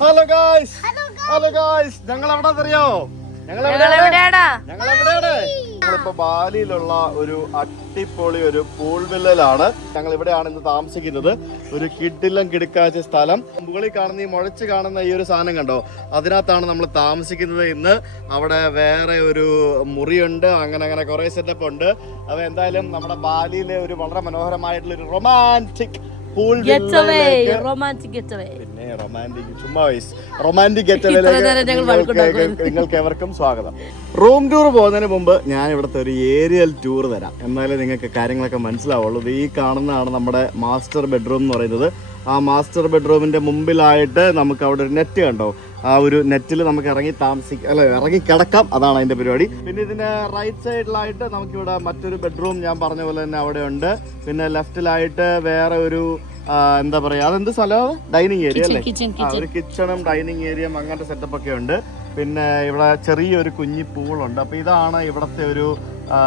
Hello guys, ഞങ്ങൾ എവിടെ അറിയോ? ഞങ്ങളിപ്പോ ബാലിയിലുള്ള ഒരു അടിപൊളി ഒരു പൂൾ വില്ലയിലാണ്. ഞങ്ങൾ ഇവിടെയാണ് ഇന്ന് താമസിക്കുന്നത്. ഒരു കിടിലം കിടക്കാച്ച സ്ഥലം. മുകളിൽ കാണുന്ന ഈ മുഴച്ച് കാണുന്ന ഈ ഒരു സാധനം കണ്ടോ, അതിനകത്താണ് നമ്മൾ താമസിക്കുന്നത് ഇന്ന്. അവിടെ വേറെ ഒരു മുറിയുണ്ട്, അങ്ങനെ കുറെ സെറ്റപ്പ് ഉണ്ട്. അപ്പൊ എന്തായാലും നമ്മുടെ ബാലിയിലെ ഒരു വളരെ മനോഹരമായിട്ടുള്ള ഒരു റൊമാൻറ്റിക് നിങ്ങൾക്ക് എവർക്കും സ്വാഗതം. റൂം ടൂർ പോകുന്നതിന് മുമ്പ് ഞാൻ ഇവിടുത്തെ ഒരു ഏരിയൽ ടൂർ തരാം, എന്നാലേ നിങ്ങൾക്ക് കാര്യങ്ങളൊക്കെ മനസ്സിലാവുള്ളൂ. ഈ കാണുന്നതാണ് നമ്മുടെ മാസ്റ്റർ ബെഡ്റൂം എന്ന് പറയുന്നത്. ആ മാസ്റ്റർ ബെഡ്റൂമിന്റെ മുമ്പിലായിട്ട് നമുക്ക് അവിടെ ഒരു നെറ്റ് കണ്ടോ, ആ ഒരു നെറ്റിൽ നമുക്ക് ഇറങ്ങി കിടക്കാം. അതാണ് അതിന്റെ പരിപാടി. പിന്നെ ഇതിന്റെ റൈറ്റ് സൈഡിലായിട്ട് നമുക്കിവിടെ മറ്റൊരു ബെഡ്റൂം ഞാൻ പറഞ്ഞ പോലെ തന്നെ അവിടെ ഉണ്ട്. പിന്നെ ലെഫ്റ്റിലായിട്ട് വേറെ ഒരു എന്താ പറയാ, അതെന്ത് സ്ഥലമാണ്, ഡൈനിങ് ഏരിയ അല്ലേ? ഒരു കിച്ചണും ഡൈനിങ് ഏരിയയും അങ്ങനത്തെ സെറ്റപ്പ് ഒക്കെ ഉണ്ട്. പിന്നെ ഇവിടെ ചെറിയൊരു കുഞ്ഞി പൂളുണ്ട്. അപ്പൊ ഇതാണ് ഇവിടത്തെ ഒരു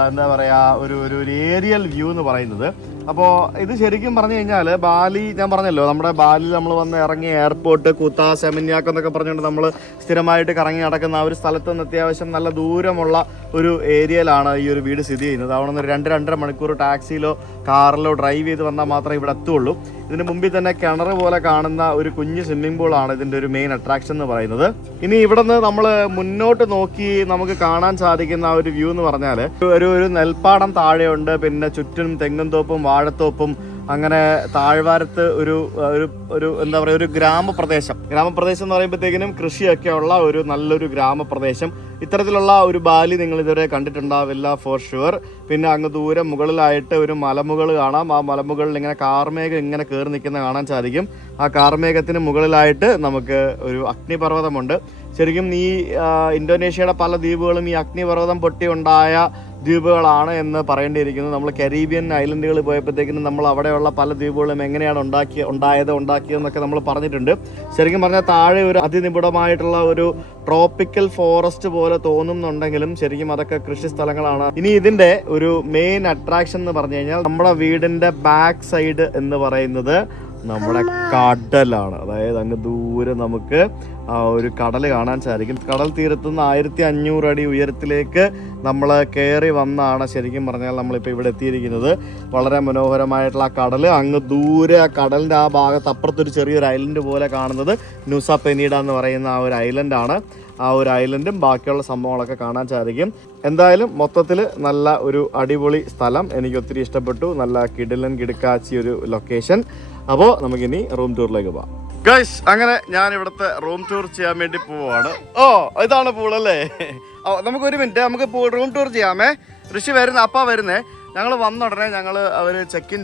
എന്താ പറയാ ഒരു ഏരിയൽ വ്യൂ എന്ന് പറയുന്നത്. അപ്പോൾ ഇത് ശരിക്കും പറഞ്ഞു കഴിഞ്ഞാൽ ബാലി, ഞാൻ പറഞ്ഞല്ലോ നമ്മുടെ ബാലിയിൽ നമ്മൾ വന്ന് ഇറങ്ങിയ എയർപോർട്ട്, കൂത്ത, സെമിന്യാക്ക് എന്നൊക്കെ പറഞ്ഞുകൊണ്ട് നമ്മൾ സ്ഥിരമായിട്ട് കറങ്ങി നടക്കുന്ന ആ ഒരു സ്ഥലത്ത് നിന്ന് അത്യാവശ്യം നല്ല ദൂരമുള്ള ഒരു ഏരിയയിലാണ് ഈ ഒരു വീട് സ്ഥിതി ചെയ്യുന്നത്. അവിടെ നിന്ന് 2-2.5 മണിക്കൂർ ടാക്സിയിലോ കാറിലോ ഡ്രൈവ് ചെയ്ത് വന്നാൽ മാത്രമേ ഇവിടെ എത്തുള്ളൂ. ഇതിന് മുമ്പിൽ തന്നെ കിണർ പോലെ കാണുന്ന ഒരു കുഞ്ഞ് സ്വിമ്മിംഗ് പൂളാണ് ഇതിൻ്റെ ഒരു മെയിൻ അട്രാക്ഷൻ എന്ന് പറയുന്നത്. ഇനി ഇവിടെ നിന്ന് നമ്മൾ മുന്നോട്ട് നോക്കി നമുക്ക് കാണാൻ സാധിക്കുന്ന ആ ഒരു വ്യൂ എന്ന് പറഞ്ഞാൽ ഒരു നെൽപ്പാടം താഴെയുണ്ട്. പിന്നെ ചുറ്റും തെങ്ങും തോപ്പും വാഴത്തോപ്പും, അങ്ങനെ താഴ്വാരത്ത് ഒരു എന്താ പറയുക, ഒരു ഗ്രാമപ്രദേശം എന്ന് പറയുമ്പോഴത്തേക്കിനും കൃഷിയൊക്കെ ഉള്ള ഒരു നല്ലൊരു ഗ്രാമപ്രദേശം. ഇത്തരത്തിലുള്ള ഒരു ബാലി നിങ്ങൾ ഇതുവരെ കണ്ടിട്ടുണ്ടാവില്ല ഫോർ ഷുവർ. പിന്നെ അങ്ങ് ദൂരം മുകളിലായിട്ട് ഒരു മലമുകൾ കാണാം. ആ മലമുകളിൽ ഇങ്ങനെ കാർമേഘം ഇങ്ങനെ കയറി നിൽക്കുന്ന കാണാൻ സാധിക്കും. ആ കാർമേഘത്തിന് മുകളിലായിട്ട് നമുക്ക് ഒരു അഗ്നിപർവ്വതമുണ്ട്. ശരിക്കും ഈ ഇന്തോനേഷ്യയുടെ പല ദ്വീപുകളും ഈ അഗ്നിപർവ്വതം പൊട്ടി ഉണ്ടായ ദ്വീപുകളാണ് എന്ന് പറയേണ്ടിയിരിക്കുന്നു. നമ്മൾ കരീബിയൻ ഐലൻഡുകൾ പോയപ്പോഴത്തേക്കിനും നമ്മൾ അവിടെയുള്ള പല ദ്വീപുകളും എങ്ങനെയാണ് ഉണ്ടാക്കിയതെന്നൊക്കെ നമ്മൾ പറഞ്ഞിട്ടുണ്ട്. ശരിക്കും പറഞ്ഞാൽ താഴെ ഒരു അതിനിബിഡമായിട്ടുള്ള ഒരു ട്രോപ്പിക്കൽ ഫോറസ്റ്റ് പോലെ തോന്നുന്നുണ്ടെങ്കിലും ശരിക്കും അതൊക്കെ കൃഷി സ്ഥലങ്ങളാണ്. ഇനി ഇതിന്റെ ഒരു മെയിൻ അട്രാക്ഷൻ എന്ന് പറഞ്ഞു കഴിഞ്ഞാൽ നമ്മുടെ വീടിന്റെ ബാക്ക് സൈഡ് എന്ന് പറയുന്നത് നമ്മുടെ കടലാണ്. അതായത് അങ്ങ് ദൂരെ നമുക്ക് ആ ഒരു കടൽ കാണാൻ സാധിക്കും. കടൽ തീരത്തുനിന്ന് 1500 അടി ഉയരത്തിലേക്ക് നമ്മൾ കയറി വന്നാണ് ശരിക്കും പറഞ്ഞാൽ നമ്മളിപ്പോൾ ഇവിടെ എത്തിയിരിക്കുന്നത്. വളരെ മനോഹരമായിട്ടുള്ള ആ കടൽ, അങ്ങ് ദൂരെ ആ കടലിൻ്റെ ആ ഭാഗത്ത് അപ്പുറത്തൊരു ചെറിയൊരു ഐലൻഡ് പോലെ കാണുന്നത് ന്യൂസ പെനീഡ എന്ന് പറയുന്ന ആ ഒരു ഐലൻഡാണ്. ആ ഒരു ഐലൻഡും ബാക്കിയുള്ള സംഭവങ്ങളൊക്കെ കാണാൻ സാധിക്കും. എന്തായാലും മൊത്തത്തിൽ നല്ല ഒരു അടിപൊളി സ്ഥലം, എനിക്ക് ഒത്തിരി ഇഷ്ടപ്പെട്ടു. നല്ല കിടിലൻ കിടക്കാച്ചി ഒരു ലൊക്കേഷൻ. അപ്പോൾ നമുക്കിനി റൂം ടൂറിലേക്ക് പോവാം. ഗൈസ്, അങ്ങനെ ഞാൻ ഇവിടുത്തെ റൂം ടൂർ ചെയ്യാൻ വേണ്ടി പോവാണ്. ഓ, ഇതാണ് പൂൾ അല്ലേ? നമുക്കൊരു മിനിറ്റ്, നമുക്ക് റൂം ടൂർ ചെയ്യാമേ. ഋഷി വരുന്നേ, അപ്പ വരുന്നേ. ഞങ്ങൾ വന്ന ഉടനെ അവർ ചെക്ക് ഇൻ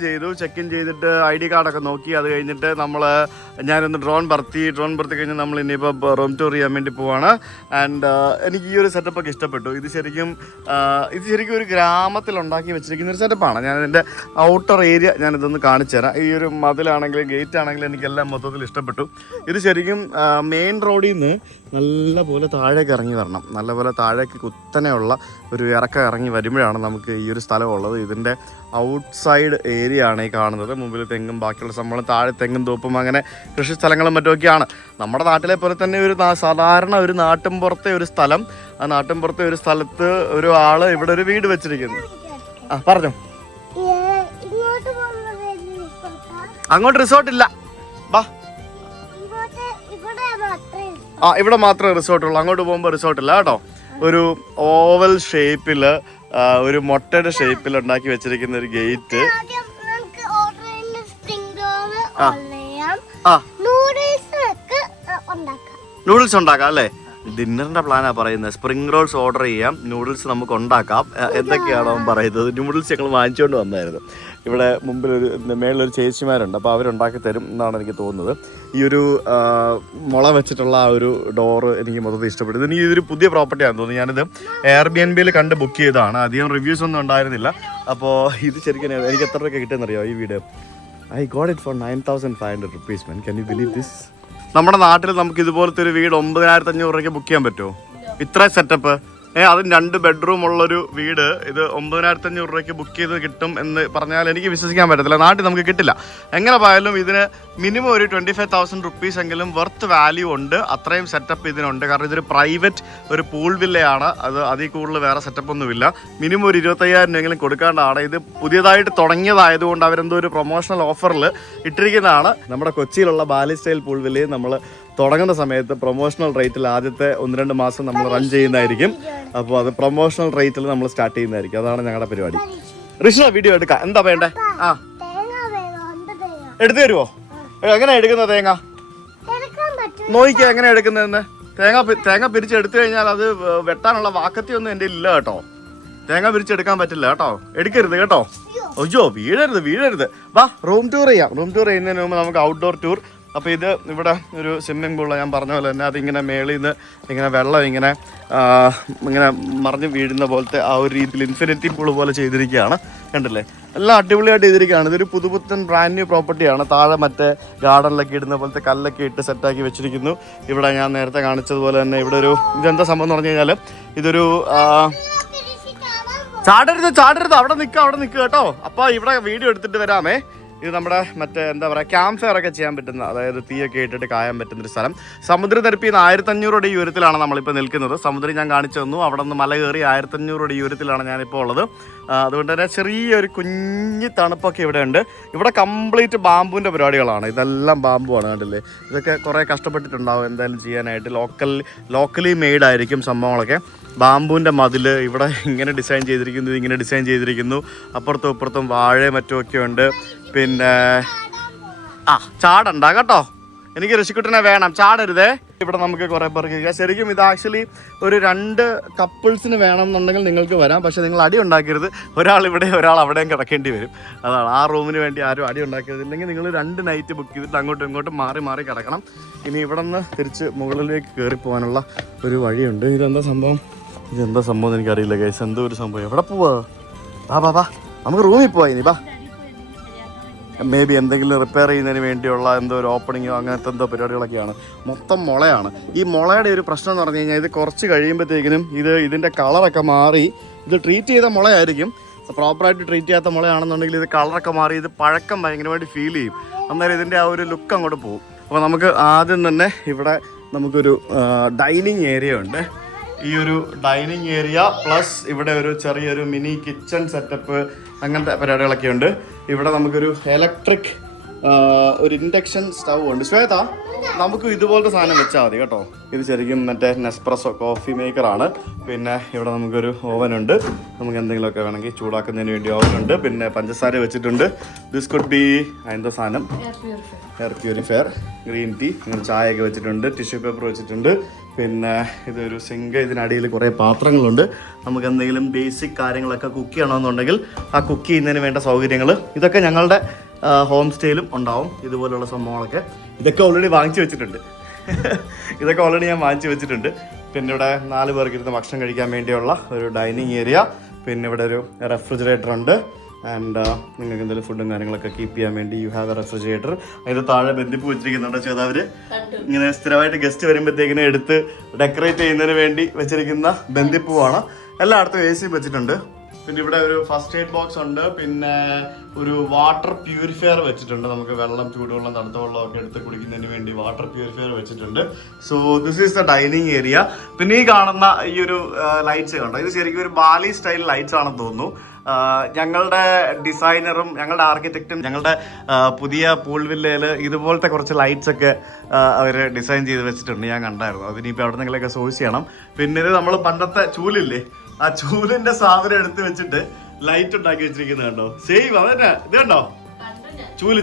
ചെയ്തിട്ട് ID കാർഡൊക്കെ നോക്കി. അത് കഴിഞ്ഞിട്ട് ഞാനൊന്ന് ഡ്രോൺ പറത്തി കഴിഞ്ഞ് നമ്മൾ ഇനിയിപ്പോൾ റൂം ടൂർ ചെയ്യാൻ വേണ്ടി പോവാണ്. ആൻഡ് എനിക്ക് ഈ ഒരു സെറ്റപ്പൊക്കെ ഇഷ്ടപ്പെട്ടു. ഇത് ശരിക്കും ഒരു ഗ്രാമത്തിൽ ഉണ്ടാക്കി വെച്ചിരിക്കുന്ന ഒരു സെറ്റപ്പാണ്. ഞാനിതിൻ്റെ ഔട്ടർ ഏരിയ ഞാനിതൊന്ന് കാണിച്ചു തരാം. ഈ ഒരു മതിലാണെങ്കിലും ഗേറ്റ് ആണെങ്കിലും എനിക്കെല്ലാം മൊത്തത്തിൽ ഇഷ്ടപ്പെട്ടു. ഇത് ശരിക്കും മെയിൻ റോഡിൽ നിന്ന് നല്ലപോലെ താഴേക്ക് ഇറങ്ങി വരണം. നല്ലപോലെ താഴേക്ക് കുത്തനെയുള്ള ഒരു ഇറങ്ങി വരുമ്പോഴാണ് നമുക്ക് ഈ ഒരു സ്ഥലം ഉള്ളത്. ഇതിൻ്റെ ഔട്ട്സൈഡ് ഏരിയ ആണ് ഈ കാണുന്നത്. മുമ്പിൽ തെങ്ങും ബാക്കിയുള്ള സംഭവം, താഴെ തെങ്ങും തോപ്പും, അങ്ങനെ കൃഷി സ്ഥലങ്ങളും മറ്റുമൊക്കെയാണ്. നമ്മുടെ നാട്ടിലെ പോലെ തന്നെ ഒരു സാധാരണ ഒരു നാട്ടിൻപുറത്തെ ഒരു സ്ഥലം. ആ നാട്ടിൻപുറത്തെ ഒരു സ്ഥലത്ത് ഒരു ആള് ഇവിടെ ഒരു വീട് വെച്ചിരിക്കുന്നു. പറഞ്ഞോ. അങ്ങോട്ട് റിസോർട്ട് ഇല്ല, ബാ. ഇവിടെ മാത്രമേ റിസോർട്ടുള്ളൂ. അങ്ങോട്ട് പോകുമ്പോൾ റിസോർട്ടില്ല കേട്ടോ. ഒരു ഓവൽ ഷേപ്പിൽ, ഒരു മുട്ടയുടെ ഷേപ്പിൽ ഉണ്ടാക്കി വെച്ചിരിക്കുന്ന ഒരു ഗേറ്റ്. നൂഡിൽസ് ഉണ്ടാക്കാം അല്ലേ? ഡിന്നറിന്റെ പ്ലാനാ പറയുന്നത്. സ്പ്രിംഗ് റോൾസ് ഓർഡർ ചെയ്യാം, നൂഡിൽസ് നമുക്ക് ഉണ്ടാക്കാം. എന്തൊക്കെയാണോ പറയുന്നത്. നൂഡിൽസ് ഞങ്ങൾ വാങ്ങിച്ചുകൊണ്ട് വന്നായിരുന്നു. ഇവിടെ മുമ്പിലൊരു മേളിലൊരു ചേച്ചിമാരുണ്ട്, അപ്പോൾ അവരുണ്ടാക്കി തരും എന്നാണ് എനിക്ക് തോന്നുന്നത്. ഈ ഒരു മുള വെച്ചിട്ടുള്ള ആ ഒരു ഡോറ് എനിക്ക് മൊത്തത്തിൽ ഇഷ്ടപ്പെട്ടു. എനിക്ക് ഇതൊരു പുതിയ പ്രോപ്പർട്ടിയാണെന്ന് തോന്നുന്നു. ഞാനിത് Airbnb കണ്ട് ബുക്ക് ചെയ്തതാണ്. അധികം റിവ്യൂസ് ഒന്നും ഉണ്ടായിരുന്നില്ല. അപ്പോൾ ഇത് ശരിക്കും എനിക്ക് എത്ര രൂപ കിട്ടുമെന്നറിയോ ഈ വീട്? I got it for 9,500 rupees, man. Can you believe this? നമ്മുടെ നാട്ടിൽ നമുക്ക് ഇതുപോലത്തെ ഒരു വീട് 9,500 രൂപയ്ക്ക് ബുക്ക് ചെയ്യാൻ പറ്റുമോ? ഇത്ര സെറ്റപ്പ്. അതും 2 ബെഡ്റൂം ഉള്ളൊരു വീട് ഇത് 9,500 രൂപയ്ക്ക് ബുക്ക് ചെയ്ത് കിട്ടും എന്ന് പറഞ്ഞാൽ എനിക്ക് വിശ്വസിക്കാൻ പറ്റത്തില്ല. നാട്ടിൽ നമുക്ക് കിട്ടില്ല. എങ്ങനെ പോയാലും ഇതിന് മിനിമം ഒരു 25,000 റുപ്പീസ് എങ്കിലും വർത്ത് വാല്യൂ ഉണ്ട്. അത്രയും സെറ്റപ്പ് ഇതിനുണ്ട്. കാരണം ഇതൊരു പ്രൈവറ്റ് ഒരു പൂൾ വില്ലയാണ്. അതിൽ കൂടുതൽ വേറെ സെറ്റപ്പ് ഒന്നുമില്ല. മിനിമം ഒരു 25,000 രൂപയെങ്കിലും കൊടുക്കാണ്ടാണ്. ഇത് പുതിയതായിട്ട് തുടങ്ങിയതായതുകൊണ്ട് അവരെന്തോ ഒരു പ്രൊമോഷണൽ ഓഫറിൽ ഇട്ടിരിക്കുന്നതാണ്. നമ്മുടെ കൊച്ചിയിലുള്ള ബാലി സ്റ്റൈൽ പൂൾ വില്ലയിൽ നമ്മൾ തുടങ്ങുന്ന സമയത്ത് പ്രൊമോഷണൽ റേറ്റിൽ ആദ്യത്തെ 1-2 മാസം നമ്മൾ റൺ ചെയ്യുന്നതായിരിക്കും. അപ്പോൾ അത് പ്രൊമോഷണൽ റേറ്റിൽ നമ്മൾ സ്റ്റാർട്ട് ചെയ്യുന്നതായിരിക്കും. അതാണ് ഞങ്ങളുടെ പരിപാടി. ഋഷി വീഡിയോ എടുക്കാം. എന്താ വേണ്ടേ? ആ എടുത്തു തരുമോ? എങ്ങനെയാ എടുക്കുന്നത് തേങ്ങ? നോക്കിക്കോ എങ്ങനെയാ എടുക്കുന്നതെന്ന്. തേങ്ങ പിരിച്ചെടുത്തു കഴിഞ്ഞാൽ അത് വെട്ടാനുള്ള വാക്കത്തിയൊന്നും എൻ്റെ ഇല്ല കേട്ടോ. തേങ്ങ പിരിച്ചെടുക്കാൻ പറ്റില്ല കേട്ടോ. എടുക്കരുത് കേട്ടോ. അയ്യോ വീഴരുത്. വാ റൂം ടൂർ ചെയ്യാം. റൂം ടൂർ ചെയ്യുന്നതിന് മുമ്പ് നമുക്ക് ഔട്ട്ഡോർ ടൂർ. അപ്പോൾ ഇത് ഇവിടെ ഒരു സ്വിമ്മിംഗ് പൂളാണ്. ഞാൻ പറഞ്ഞ പോലെ തന്നെ അതിങ്ങനെ മേളിൽ നിന്ന് ഇങ്ങനെ വെള്ളം ഇങ്ങനെ മറിഞ്ഞ് വീഴുന്ന പോലത്തെ ആ ഒരു രീതിയിൽ ഇൻഫിനിറ്റി പൂൾ പോലെ ചെയ്തിരിക്കുകയാണ്. കണ്ടില്ലേ? എല്ലാം അടിപൊളിയായിട്ട് ചെയ്തിരിക്കുകയാണ്. ഇതൊരു പുതുപുത്തൻ ബ്രാൻഡ് ന്യൂ പ്രോപ്പർട്ടിയാണ്. താഴെ മറ്റേ ഗാർഡനിലൊക്കെ ഇടുന്ന പോലത്തെ കല്ലൊക്കെ ഇട്ട് സെറ്റാക്കി വെച്ചിരിക്കുന്നു. ഇവിടെ ഞാൻ നേരത്തെ കാണിച്ചതുപോലെ തന്നെ ഇവിടെ ഒരു ഇതെന്താ സംഭവം എന്ന് പറഞ്ഞു കഴിഞ്ഞാൽ ഇതൊരു ചാടരുത് അവിടെ നിൽക്കുക കേട്ടോ. അപ്പോൾ ഇവിടെ വീഡിയോ എടുത്തിട്ട് വരാമേ. ഇത് നമ്മുടെ മറ്റേ എന്താ പറയുക ക്യാമ്പ് ഫയർ ഒക്കെ ചെയ്യാൻ പറ്റുന്ന, അതായത് തീയൊക്കെ ഇട്ടിട്ട് കായാൻ പറ്റുന്നൊരു സ്ഥലം. സമുദ്രനിരപ്പിൽ നിന്ന് 1500 അടി ഉയരത്തിലാണ് നമ്മളിപ്പോൾ നിൽക്കുന്നത്. സമുദ്രം ഞാൻ കാണിച്ചു തന്നു. അവിടെ നിന്ന് മല കയറി 1500 അടി ഉയരത്തിലാണ് ഞാനിപ്പോൾ ഉള്ളത്. അതുകൊണ്ട് തന്നെ ചെറിയൊരു കുഞ്ഞി തണുപ്പൊക്കെ ഇവിടെ ഉണ്ട്. ഇവിടെ കംപ്ലീറ്റ് ബാമ്പുവിൻ്റെ പരിപാടികളാണ്. ഇതെല്ലാം ബാമ്പുവാണ്. കണ്ടില്ലേ? ഇതൊക്കെ കുറേ കഷ്ടപ്പെട്ടിട്ടുണ്ടാവും എന്തായാലും ചെയ്യാനായിട്ട്. ലോക്കലി മെയ്ഡ് ആയിരിക്കും സംഭവങ്ങളൊക്കെ. ബാമ്പുവിൻ്റെ മതിൽ ഇവിടെ ഇങ്ങനെ ഡിസൈൻ ചെയ്തിരിക്കുന്നു, ഇങ്ങനെ ഡിസൈൻ ചെയ്തിരിക്കുന്നു. അപ്പുറത്തും ഇപ്പുറത്തും വാഴയും മറ്റുമൊക്കെ ഉണ്ട്. പിന്നെ ചാടണ്ട കേട്ടോ. എനിക്ക് ഋഷിക്കുട്ടനെ വേണം, ചാടരുതേ. ഇവിടെ നമുക്ക് കുറേ പേർക്ക് ശരിക്കും ഇത് ആക്ച്വലി ഒരു 2 കപ്പിൾസിന് വേണം എന്നുണ്ടെങ്കിൽ നിങ്ങൾക്ക് വരാം. പക്ഷേ നിങ്ങൾ അടി ഉണ്ടാക്കരുത്. ഒരാൾ ഇവിടെ ഒരാൾ അവിടെയും കിടക്കേണ്ടി വരും. അതാണ് ആ റൂമിന് വേണ്ടി ആരും അടി ഉണ്ടാക്കരുത്. ഇല്ലെങ്കിൽ നിങ്ങൾ 2 നൈറ്റ് ബുക്ക് ചെയ്തിട്ട് അങ്ങോട്ടും ഇങ്ങോട്ടും മാറി കിടക്കണം. ഇനി ഇവിടെ നിന്ന് തിരിച്ച് മുകളിലേക്ക് കയറി പോകാനുള്ള ഒരു വഴിയുണ്ട്. ഇതെന്താ സംഭവം എന്ന് എനിക്കറിയില്ല ഗൈസ്. എന്തോ ഒരു സംഭവം. എവിടെ പോവാ? വാ നമുക്ക് റൂമിൽ പോവാ. ഇനി വാ. മേ ബി എന്തെങ്കിലും റിപ്പയർ ചെയ്യുന്നതിന് വേണ്ടിയുള്ള എന്തോ ഒരു ഓപ്പണിങ്ങോ അങ്ങനത്തെ എന്തോ പരിപാടികളൊക്കെയാണ്. മൊത്തം മുളയാണ്. ഈ മുളയുടെ ഒരു പ്രശ്നം എന്ന് പറഞ്ഞു കഴിഞ്ഞാൽ ഇത് കുറച്ച് കഴിയുമ്പോഴത്തേക്കിനും ഇതിൻ്റെ കളറൊക്കെ മാറി. ഇത് ട്രീറ്റ് ചെയ്ത മുളയായിരിക്കും. പ്രോപ്പറായിട്ട് ട്രീറ്റ് ചെയ്യാത്ത മുളയാണെന്നുണ്ടെങ്കിൽ ഇത് കളറൊക്കെ മാറി ഇത് പഴക്കം ഭയങ്കരമായിട്ട് ഫീൽ ചെയ്യും. അന്നേരം ഇതിൻ്റെ ആ ഒരു ലുക്ക് അങ്ങോട്ട് പോകും. അപ്പോൾ നമുക്ക് ആദ്യം തന്നെ ഇവിടെ നമുക്കൊരു ഡൈനിങ് ഏരിയ ഉണ്ട്. ഈ ഒരു ഡൈനിങ് ഏരിയ പ്ലസ് ഇവിടെ ഒരു ചെറിയൊരു മിനി കിച്ചൺ സെറ്റപ്പ് അങ്ങനത്തെ പരിപാടികളൊക്കെ ഉണ്ട്. ഇവിടെ നമുക്കൊരു ഇലക്ട്രിക് ഒരു ഇൻഡക്ഷൻ സ്റ്റൗ ഉണ്ട്. ശ്വേത നമുക്ക് ഇതുപോലത്തെ സാധനം വെച്ചാൽ മതി കേട്ടോ. ഇത് ശരിക്കും മറ്റേ നെസ്പ്രസോ കോഫി മേക്കറാണ്. പിന്നെ ഇവിടെ നമുക്കൊരു ഓവനുണ്ട്. നമുക്ക് എന്തെങ്കിലുമൊക്കെ വേണമെങ്കിൽ ചൂടാക്കുന്നതിന് വേണ്ടി ഓവനുണ്ട്. പിന്നെ പഞ്ചസാര വെച്ചിട്ടുണ്ട്. ദിസ് കുഡ് ബി അതിൻ്റെ സാധനം എയർ പ്യൂരിഫയർ, ഗ്രീൻ ടീ, അങ്ങനെ ചായയൊക്കെ വെച്ചിട്ടുണ്ട്. ടിഷ്യൂ പേപ്പർ വെച്ചിട്ടുണ്ട്. പിന്നെ ഇതൊരു സിങ്ക്. ഇതിനടിയിൽ കുറേ പാത്രങ്ങളുണ്ട്. നമുക്ക് എന്തെങ്കിലും ബേസിക് കാര്യങ്ങളൊക്കെ കുക്ക് ചെയ്യണമെന്നുണ്ടെങ്കിൽ ആ കുക്ക് ചെയ്യുന്നതിന് വേണ്ട സൗകര്യങ്ങൾ ഇതൊക്കെ ഞങ്ങളുടെ ഹോം സ്റ്റേയിലും ഉണ്ടാവും. ഇതുപോലുള്ള സംഭവങ്ങളൊക്കെ ഇതൊക്കെ ഓൾറെഡി വാങ്ങിച്ചു വെച്ചിട്ടുണ്ട്. ഞാൻ വാങ്ങിച്ചു വെച്ചിട്ടുണ്ട്. പിന്നെ ഇവിടെ 4 പേർക്ക് ഇരുന്ന് ഭക്ഷണം കഴിക്കാൻ വേണ്ടിയുള്ള ഒരു ഡൈനിങ് ഏരിയ. പിന്നെ ഇവിടെ ഒരു റെഫ്രിജറേറ്റർ ഉണ്ട്. ആൻഡ് നിങ്ങൾക്ക് എന്തെങ്കിലും ഫുഡും കാര്യങ്ങളൊക്കെ കീപ്പ് ചെയ്യാൻ വേണ്ടി യു ഹാവ് എ റെഫ്രിജറേറ്റർ. അതിൻ്റെ താഴെ ബന്ധിപ്പ് വെച്ചിരിക്കുന്നുണ്ട്. പക്ഷേ അവർ ഇങ്ങനെ സ്ഥിരമായിട്ട് ഗസ്റ്റ് വരുമ്പോഴത്തേക്കിനും എടുത്ത് ഡെക്കറേറ്റ് ചെയ്യുന്നതിന് വേണ്ടി വെച്ചിരിക്കുന്ന ബന്ധിപ്പൂവാണ്. എല്ലായിടത്തും AC വെച്ചിട്ടുണ്ട്. പിന്നെ ഇവിടെ ഒരു ഫസ്റ്റ് എയ്ഡ് ബോക്സ് ഉണ്ട്. പിന്നെ ഒരു വാട്ടർ പ്യൂരിഫയർ വെച്ചിട്ടുണ്ട്. നമുക്ക് വെള്ളം, ചൂടുവെള്ളം, തണുത്ത വെള്ളം ഒക്കെ എടുത്ത് കുടിക്കുന്നതിന് വേണ്ടി വാട്ടർ പ്യൂരിഫയർ വെച്ചിട്ടുണ്ട്. So this is the dining area. പിന്നെ ഈ കാണുന്ന ഈ ഒരു ലൈറ്റ്സ് കണ്ടോ, ഇത് ശരിക്കും ഒരു ബാലി സ്റ്റൈൽ ലൈറ്റ്സ് ആണെന്ന് തോന്നുന്നു. ഞങ്ങളുടെ ഡിസൈനറും ഞങ്ങളുടെ ആർക്കിടെക്റ്റും ഞങ്ങളുടെ പുതിയ പൂൾ വില്ലയിൽ ഇതുപോലത്തെ കുറച്ച് ലൈറ്റ്സ് ഒക്കെ അവർ ഡിസൈൻ ചെയ്ത് വെച്ചിട്ടുണ്ട്. ഞാൻ കണ്ടായിരുന്നു. അതിനിപ്പോൾ അവിടെ നിങ്ങളൊക്കെ സോഴ്സ് ചെയ്യണം. പിന്നെ ഇത് നമ്മൾ പണ്ടത്തെ ചൂലില്ലേ, ആ ചൂലിന്റെ സാധനം എടുത്ത് വെച്ചിട്ട് ലൈറ്റ് ഉണ്ടാക്കി വെച്ചിരിക്കുന്നത് കണ്ടോ. സെയിം അതന്നെ. ഇത് കണ്ടോ, ചൂല്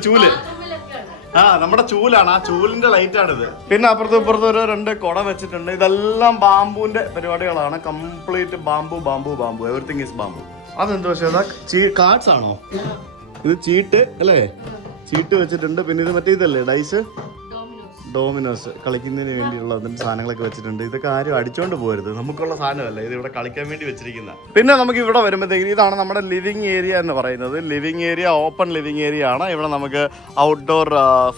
നമ്മുടെ ചൂലാണ്. ആ ചൂലിന്റെ ലൈറ്റ് ആണിത്. പിന്നെ അപ്പുറത്തും ഇപ്പുറത്തും ഒരു 2 കുട വെച്ചിട്ടുണ്ട്. ഇതെല്ലാം ബാമ്പുവിന്റെ പരിപാടികളാണ്. Complete bamboo. Everything is bamboo. അതെന്തോ പക്ഷേ കാർഡ്സ് ആണോ? ഇത് ചീട്ട് അല്ലേ? ചീട്ട് വെച്ചിട്ടുണ്ട്. പിന്നെ ഇത് മറ്റേ ഇതല്ലേ ഡൈസ്, ഡോമിനോസ് കളിക്കുന്നതിന് വേണ്ടിയുള്ള അതിൻ്റെ സാധനങ്ങളൊക്കെ വെച്ചിട്ടുണ്ട്. ഇതൊക്കെ ആരും അടിച്ചോണ്ട് പോകരുത്, നമുക്കുള്ള സാധനമല്ല, ഇത് ഇവിടെ കളിക്കാൻ വേണ്ടി വെച്ചിരിക്കുന്ന. പിന്നെ നമുക്ക് ഇവിടെ വരുമ്പോഴത്തേക്കും ഇതാണ് നമ്മുടെ ലിവിങ് ഏരിയ എന്ന് പറയുന്നത്. Living area open living area ആണ്. ഇവിടെ നമുക്ക് ഔട്ട്ഡോർ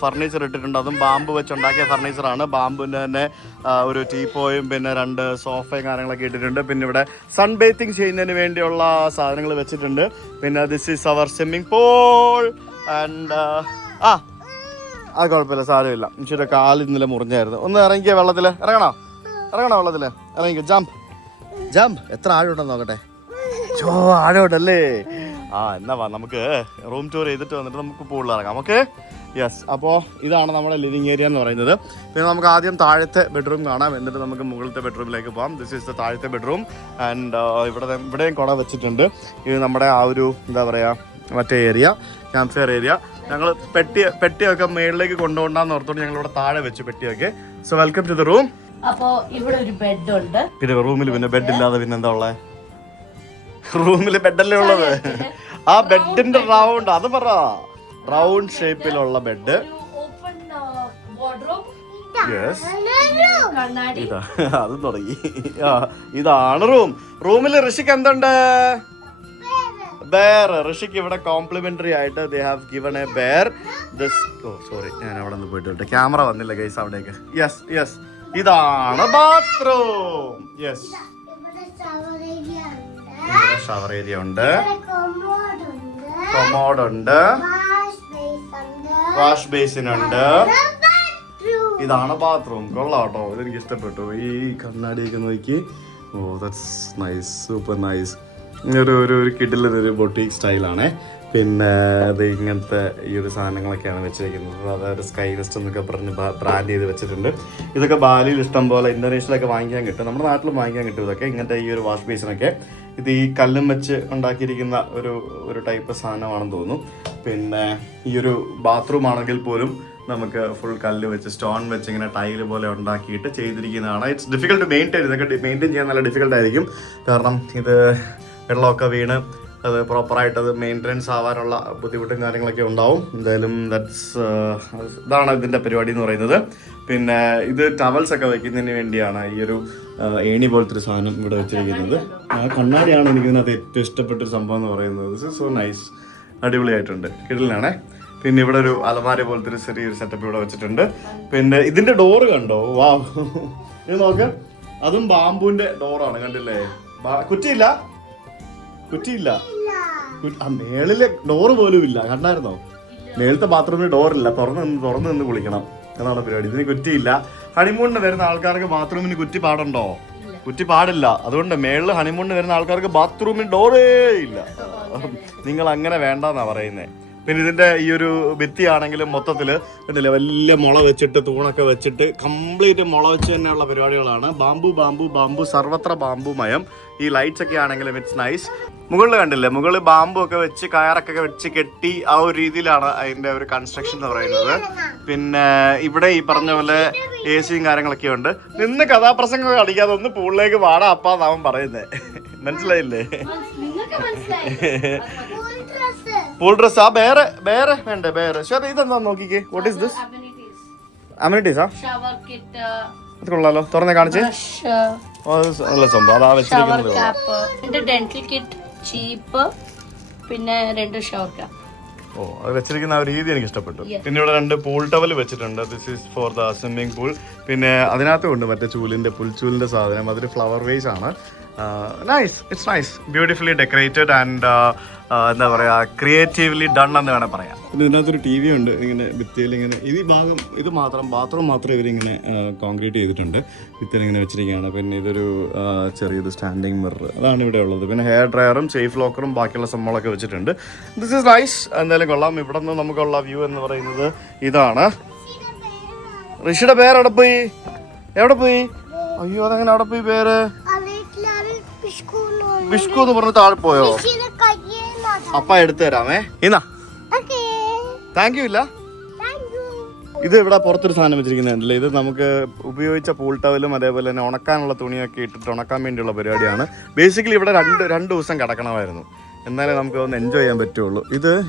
ഫർണിച്ചർ ഇട്ടിട്ടുണ്ട്. അതും ബാമ്പു വെച്ചുണ്ടാക്കിയ ഫർണിച്ചറാണ്. ബാമ്പുവിൻ്റെ തന്നെ ഒരു ടീപ്പോയും പിന്നെ 2 സോഫയും കാര്യങ്ങളൊക്കെ ഇട്ടിട്ടുണ്ട്. പിന്നെ ഇവിടെ സൺ ബേത്തിങ് ചെയ്യുന്നതിന് വേണ്ടിയുള്ള സാധനങ്ങൾ വെച്ചിട്ടുണ്ട്. പിന്നെ this is our swimming pool and അത് കുഴപ്പമില്ല, സാരമില്ല. ഇച്ചിരി കാല് ഇന്നലെ മുറിഞ്ഞായിരുന്നു. ഒന്ന് ഇറങ്ങിയ വെള്ളത്തിൽ. ഇറങ്ങണോ വെള്ളത്തിൽ? ഇറങ്ങിക്കോ. ജമ്പ്. എത്ര ആഴമുണ്ടെന്ന് നോക്കട്ടെ. ആഴമുണ്ടല്ലേ? എന്നാ വാ, നമുക്ക് റൂം ടൂർ ചെയ്തിട്ട് വന്നിട്ട് നമുക്ക് പൂളിൽ ഇറങ്ങാം. Okay, yes. അപ്പോൾ ഇതാണ് നമ്മുടെ ലിവിങ് ഏരിയ എന്ന് പറയുന്നത്. പിന്നെ നമുക്ക് ആദ്യം താഴത്തെ ബെഡ്റൂം കാണാം, എന്നിട്ട് നമുക്ക് മുകളിലത്തെ ബെഡ്റൂമിലേക്ക് പോകാം. ദിസ് ഈസ് ദ താഴത്തെ ബെഡ്റൂം. ആൻഡ് ഇവിടെയും കുട വെച്ചിട്ടുണ്ട്. ഇത് നമ്മുടെ ആ ഒരു എന്താ പറയുക മറ്റേ ഏരിയ, ക്യാമ്പ് ഫയർ ഏരിയ. ഞങ്ങൾ പെട്ടിയൊക്കെ മേളിലേക്ക് കൊണ്ടുപോകണ്ടെന്ന് ഓർത്തോണ്ട് ഞങ്ങൾ ഇവിടെ താഴെ വെച്ചു പെട്ടിയൊക്കെ. So welcome to the room. അപ്പോ ഇവിടെ ഒരു ബെഡ് ഉണ്ട്. പിന്നെ റൂമിൽ പിന്നെ ബെഡ് ഇല്ലാതെ പിന്നെ എന്താ ഉള്ളത്? റൂമിൽ ബെഡല്ലേ ഉള്ളത്. ആ ബെഡിന്റെ റൗണ്ട്, അത് പറ. റൗണ്ട് ഷേപ്പിലുള്ള ബെഡ്. അത് തുടങ്ങി. ഇതാണ് റൂമിൽ ഋഷിക്ക് എന്തുണ്ട്? ബെയർ. ഋഷിക്ക് ഇവിടെ കോംപ്ലിമെന്ററി ആയിട്ട് they have given a beer. Sorry, ഞാൻ അവിടെ നിന്ന് പോയിട്ട് ക്യാമറ വന്നില്ല ഗൈസ് അവിടേക്ക്. യെസ്, ഇതാണ് ബാത്റൂം. യെസ്, ഇവിടെ ഷവർ ഏരിയ ഉണ്ട്, കൊമോഡ് ഉണ്ട്, വാഷ് ബേസിൻ ഉണ്ട്. ഇതാണ് ബാത്റൂം. കൊള്ളാം കേട്ടോ, ഇതെനിക്ക് ഇഷ്ടപ്പെട്ടു. ഈ കണ്ണാടിയൊക്കെ നോക്കി. That's nice, super nice. ഒരു കിഡിലൊരു ബൊട്ടീക്ക് സ്റ്റൈലാണേ. പിന്നെ അത് ഇങ്ങനത്തെ ഈ ഒരു സാധനങ്ങളൊക്കെയാണ് വെച്ചിരിക്കുന്നത്. അതായത് സ്കൈ വെസ്റ്റ് എന്നൊക്കെ പറഞ്ഞ് ബ്രാൻഡ് ചെയ്ത് വെച്ചിട്ടുണ്ട്. ഇതൊക്കെ ബാലിയിൽ ഇഷ്ടം പോലെ ഇന്തോനേഷ്യയിലൊക്കെ വാങ്ങിക്കാൻ കിട്ടും, നമ്മുടെ നാട്ടിലും വാങ്ങിക്കാൻ കിട്ടും ഇതൊക്കെ. ഇങ്ങനത്തെ ഈ ഒരു വാഷ് ബേസിനൊക്കെ ഇത് ഈ കല്ലും വെച്ച് ഉണ്ടാക്കിയിരിക്കുന്ന ഒരു ടൈപ്പ് സാധനമാണെന്ന് തോന്നുന്നു. പിന്നെ ഈ ഒരു ബാത്റൂം ആണെങ്കിൽ പോലും നമുക്ക് ഫുൾ കല്ല് വെച്ച് സ്റ്റോൺ വെച്ച് ഇങ്ങനെ ടൈല് പോലെ ഉണ്ടാക്കിയിട്ട് ചെയ്തിരിക്കുന്നതാണ്. It's difficult to maintain. ഇതൊക്കെ മെയിൻറ്റെയിൻ ചെയ്യാൻ നല്ല ഡിഫിക്കൽട്ടായിരിക്കും. കാരണം ഇത് വെള്ളമൊക്കെ വീണ് അത് പ്രോപ്പറായിട്ട് അത് മെയിൻ്റനൻസ് ആവാനുള്ള ബുദ്ധിമുട്ടും കാര്യങ്ങളൊക്കെ ഉണ്ടാവും. എന്തായാലും ഇതാണ് ഇതിൻ്റെ പരിപാടി എന്ന് പറയുന്നത്. പിന്നെ ഇത് ടവൽസ് ഒക്കെ വെക്കുന്നതിന് വേണ്ടിയാണ് ഈ ഒരു ഏണി പോലത്തെ ഒരു സാധനം ഇവിടെ വെച്ചിരിക്കുന്നത്. ആ കണ്ണാടിയാണ് എനിക്ക് ഇതിനകത്ത് ഏറ്റവും ഇഷ്ടപ്പെട്ടൊരു സംഭവം എന്ന് പറയുന്നത്. ദിസ് ഇസ് സോ നൈസ്, അടിപൊളിയായിട്ടുണ്ട്, കിടലിനാണേ. പിന്നെ ഇവിടെ ഒരു അലമാര പോലത്തെ ഒരു ചെറിയൊരു സെറ്റപ്പ് ഇവിടെ വെച്ചിട്ടുണ്ട്. പിന്നെ ഇതിന്റെ ഡോറ് കണ്ടോ? വാ, ഇത് നോക്ക്, അതും ബാമ്പുവിന്റെ ഡോറാണ്, കണ്ടില്ലേ? കുറ്റിയില്ല. മേളിലെ ഡോറ് പോലും ഇല്ല, കണ്ടായിരുന്നോ? മേളത്തെ ബാത്റൂമിൽ ഡോറില്ല, തുറന്ന് നിന്ന് കുളിക്കണം, അതാണ് പരിപാടി. ഇതിന് കുറ്റിയില്ല. ഹണിമൂണിന് വരുന്ന ആൾക്കാർക്ക് ബാത്റൂമിന് കുറ്റി പാടില്ല. അതുകൊണ്ട് മേളിൽ ഹണിമൂണിന് വരുന്ന ആൾക്കാർക്ക് ബാത്റൂമിന് ഡോറേ ഇല്ല. നിങ്ങൾ അങ്ങനെ വേണ്ടെന്നാ പറയുന്നേ. പിന്നെ ഇതിന്റെ ഈ ഒരു ഭിത്തി ആണെങ്കിലും മൊത്തത്തിൽ കണ്ടില്ലേ, വലിയ മുള വെച്ചിട്ട് തൂണൊക്കെ വെച്ചിട്ട് കംപ്ലീറ്റ് മുള വെച്ച് തന്നെയുള്ള പരിപാടികളാണ്. ബാമ്പു സർവത്ര ബാമ്പുമയം. ഈ ലൈറ്റ്സ് ഒക്കെ ആണെങ്കിലും ഇറ്റ്സ് നൈസ്. മുകളിൽ കണ്ടില്ലേ, മുകളിൽ ബാമ്പു ഒക്കെ വെച്ച് കയറൊക്കെ വെച്ച് കെട്ടി ആ ഒരു രീതിയിലാണ് അതിന്റെ ഒരു കൺസ്ട്രക്ഷൻ എന്ന് പറയുന്നത്. പിന്നെ ഇവിടെ ഈ പറഞ്ഞ പോലെ AC കാര്യങ്ങളൊക്കെ ഉണ്ട്. നിന്ന് കഥാപ്രസംഗം കളിക്കാതെ ഒന്ന് പൂളിലേക്ക് വാടാ അപ്പാന്ന് പറയുന്നേ. മനസ്സിലായില്ലേ? Pool dress. ആ വേറെ വേണ്ടേ? വേറെ ശരി. ഇതെന്താ നോക്കിക്കേ. What is this? അമ്യൂണിറ്റീസാ? അത് കൊള്ളാലോ, തുറന്നേ കാണിച്ചേ. നല്ല സംഭവം അതാ വെച്ചിരിക്കുന്നത്. ഡെന്റൽ കിറ്റ്, ചീപ്പ്, പിന്നെ 2 ഷവർ ക്യാപ്പ്. അത് വെച്ചിരിക്കുന്ന ആ രീതി എനിക്ക് ഇഷ്ടപ്പെട്ടു. പിന്നെ ഇവിടെ 2 പൂൾ ടവൽ വെച്ചിട്ടുണ്ട്. This is for the swimming pool. പിന്നെ അതിനകത്തും ഉണ്ട് മറ്റേ പുൽച്ചൂലിന്റെ സാധനം. അതൊരു ഫ്ലവർ വേസ് ആണ്. Nice, it's nice, beautifully decorated and എന്താ പറയുക, ക്രിയേറ്റീവ്ലി ഡൺ എന്ന് വേണേൽ പറയാം. പിന്നെ ഇതിനകത്തൊരു TV ഉണ്ട്, ഇങ്ങനെ ഭിത്തിയിൽ ഇങ്ങനെ. ഇത് ബാത്റൂം മാത്രം ഇവരിങ്ങനെ കോൺക്രീറ്റ് ചെയ്തിട്ടുണ്ട്, ഭിത്തിയിൽ ഇങ്ങനെ വെച്ചിരിക്കുകയാണ്. പിന്നെ ഇതൊരു ചെറിയൊരു സ്റ്റാൻഡിങ് മിറർ, അതാണ് ഇവിടെ ഉള്ളത്. പിന്നെ ഹെയർ ഡ്രയറും സേഫ് ലോക്കറും ബാക്കിയുള്ള സംഭവങ്ങളൊക്കെ വെച്ചിട്ടുണ്ട്. ദിസ് ഈസ് നൈസ്, എന്തായാലും കൊള്ളാം. ഇവിടെ നിന്ന് നമുക്കുള്ള വ്യൂ എന്ന് പറയുന്നത് ഇതാണ്. ഋഷിയുടെ പേര് എവിടെ പോയി? അയ്യോ, അതെങ്ങനെ അവിടെ പോയി പേര്? വിഷ്കു എന്ന് പറഞ്ഞ് താഴെ പോയോ? അപ്പ എടുത്തു തരാമേ. ഇന്നാ താങ്ക് യു. ഇല്ല, ഇത് ഇവിടെ പുറത്തൊരു സാധനം വെച്ചിരിക്കുന്നുണ്ടല്ലേ. ഇത് നമുക്ക് ഉപയോഗിച്ച പൂൾ ടവലും അതേപോലെ തന്നെ ഉണക്കാനുള്ള തുണിയൊക്കെ ഇട്ടിട്ട് ഉണക്കാൻ വേണ്ടിയുള്ള പരിപാടിയാണ്. ബേസിക്കലി ഇവിടെ രണ്ട് ദിവസം കിടക്കണമായിരുന്നു, എന്നാലേ നമുക്ക് ഒന്ന് എൻജോയ് ചെയ്യാൻ പറ്റുള്ളൂ.